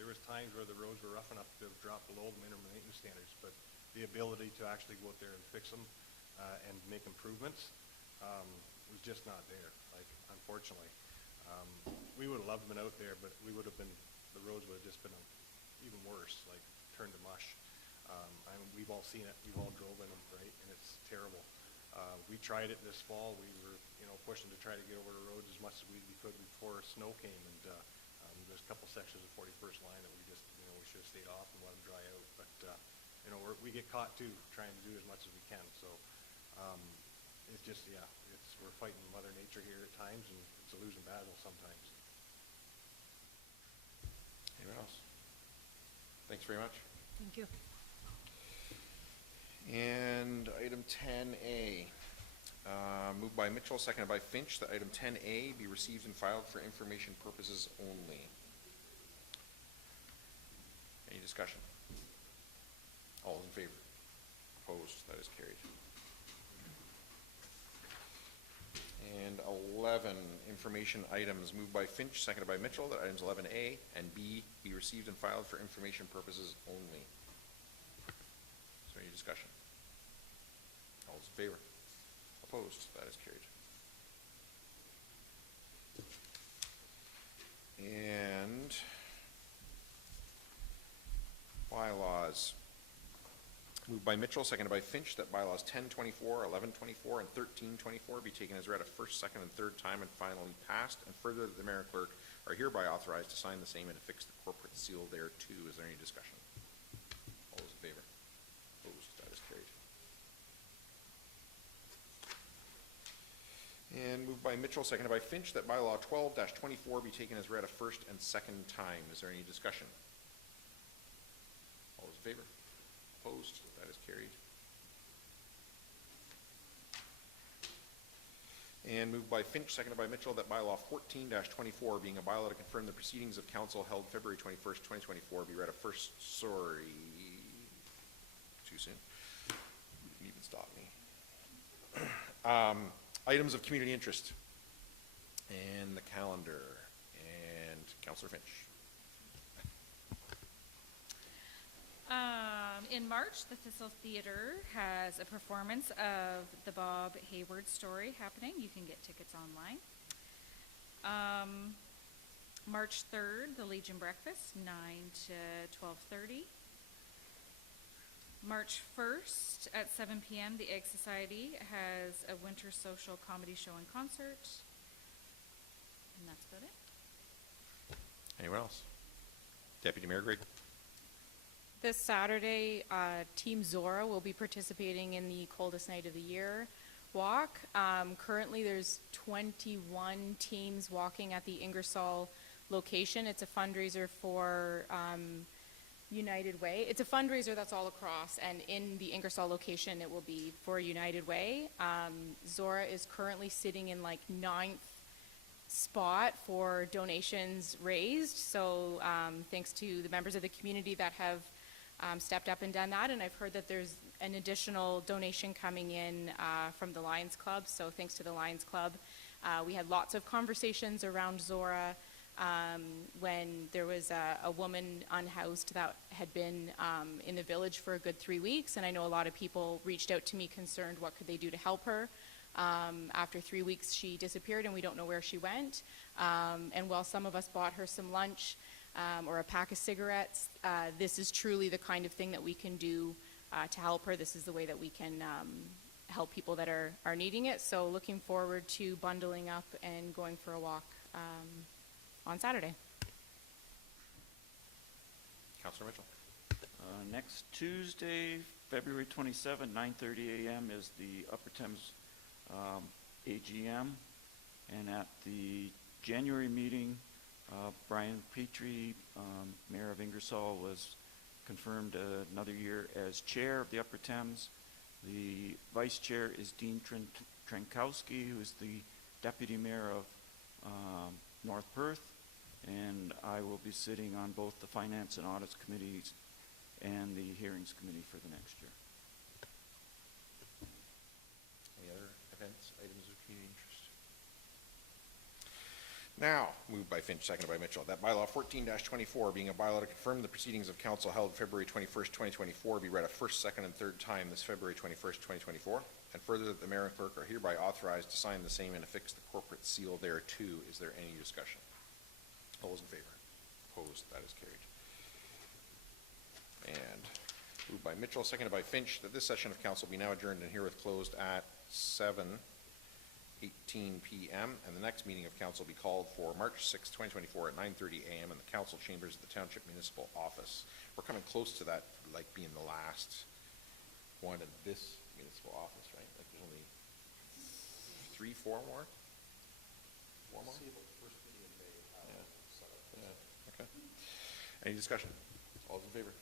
there was times where the roads were rough enough to have dropped below the minimum maintenance standards, but the ability to actually go out there and fix them and make improvements was just not there, like, unfortunately. We would have loved them out there, but the roads would have just been even worse, like, turned to mush. We've all seen it, we've all drove in them, right, and it's terrible. We tried it this fall. We were, pushing to try to get over the roads as much as we could before snow came, and there's a couple sections of 41st line that we just, we should have stayed off and let them dry out. But we get caught too trying to do as much as we can. So it's just, we're fighting Mother Nature here at times, and it's a losing battle sometimes. Anyone else? Thanks very much. Thank you. And item 10A, moved by Mitchell, seconded by Finch, that item 10A be received and filed for information purposes only. Any discussion? All in favor? Opposed? That is carried. And 11, information items, moved by Finch, seconded by Mitchell, that items 11A and B be received and filed for information purposes only. Is there any discussion? All those in favor? Opposed? That is carried. And bylaws. Moved by Mitchell, seconded by Finch, that bylaws 1024, 1124, and 1324 be taken as read a first, second, and third time and finally passed, and further that the mayor and clerk are hereby authorized to sign the same and affix the corporate seal thereto. Is there any discussion? Moved by Mitchell, seconded by Finch, that bylaw 12-24 be taken as read a first and second time. Is there any discussion? All those in favor? Opposed? That is carried. And moved by Finch, seconded by Mitchell, that bylaw 14-24, being a bylaw to confirm the proceedings of council held February 21st, 2024, be read a first, sorry, too soon. You can even stop me. Items of community interest and the calendar, and Councillor Finch. In March, the Thistle Theatre has a performance of the Bob Hayward story happening. You can get tickets online. March 3rd, the Legion Breakfast, 9 to 12:30. March 1st at 7 p.m., the Egg Society has a winter social comedy show and concert. And that's about it. Anyone else? Deputy Mayor Greg. This Saturday, Team Zorra will be participating in the coldest night of the year walk. Currently, there's 21 teams walking at the Ingersoll location. It's a fundraiser for United Way. It's a fundraiser that's all across, and in the Ingersoll location, it will be for United Way. Zorra is currently sitting in like 9th spot for donations raised. So thanks to the members of the community that have stepped up and done that, and I've heard that there's an additional donation coming in from the Lions Club, so thanks to the Lions Club. We had lots of conversations around Zorra when there was a woman unhoused that had been in the village for a good 3 weeks, and I know a lot of people reached out to me concerned what could they do to help her. After 3 weeks she disappeared and we don't know where she went, and while some of us bought her some lunch or a pack of cigarettes, this is truly the kind of thing that we can do to help her. This is the way that we can help people that are needing it. So looking forward to bundling up and going for a walk on Saturday. Councillor Mitchell. Next Tuesday, February 27, 9:30 a.m. is the Upper Thames AGM. And at the January meeting, Brian Petrie, Mayor of Ingersoll, was confirmed another year as Chair of the Upper Thames. The Vice Chair is Dean Trenkowski, who is the Deputy Mayor of North Perth, and I will be sitting on both the Finance and Audits Committees and the Hearings Committee for the next year. Any other events, items of community interest? Now, moved by Finch, seconded by Mitchell, that bylaw 14-24, being a bylaw to confirm the proceedings of council held February 21st, 2024, be read a first, second, and third time this February 21st, 2024, and further that the mayor and clerk are hereby authorized to sign the same and affix the corporate seal thereto. Is there any discussion? All those in favor? Opposed? That is carried. And moved by Mitchell, seconded by Finch, that this session of council be now adjourned and herewith closed at 7:18 p.m. and the next meeting of council be called for March 6, 2024 at 9:30 a.m. in the council chambers of the Township Municipal Office. We're coming close to that, like being the last one in this municipal office, right? Like there's only 3, 4 more? 4 more? Yeah. Okay. Any discussion? All those in favor?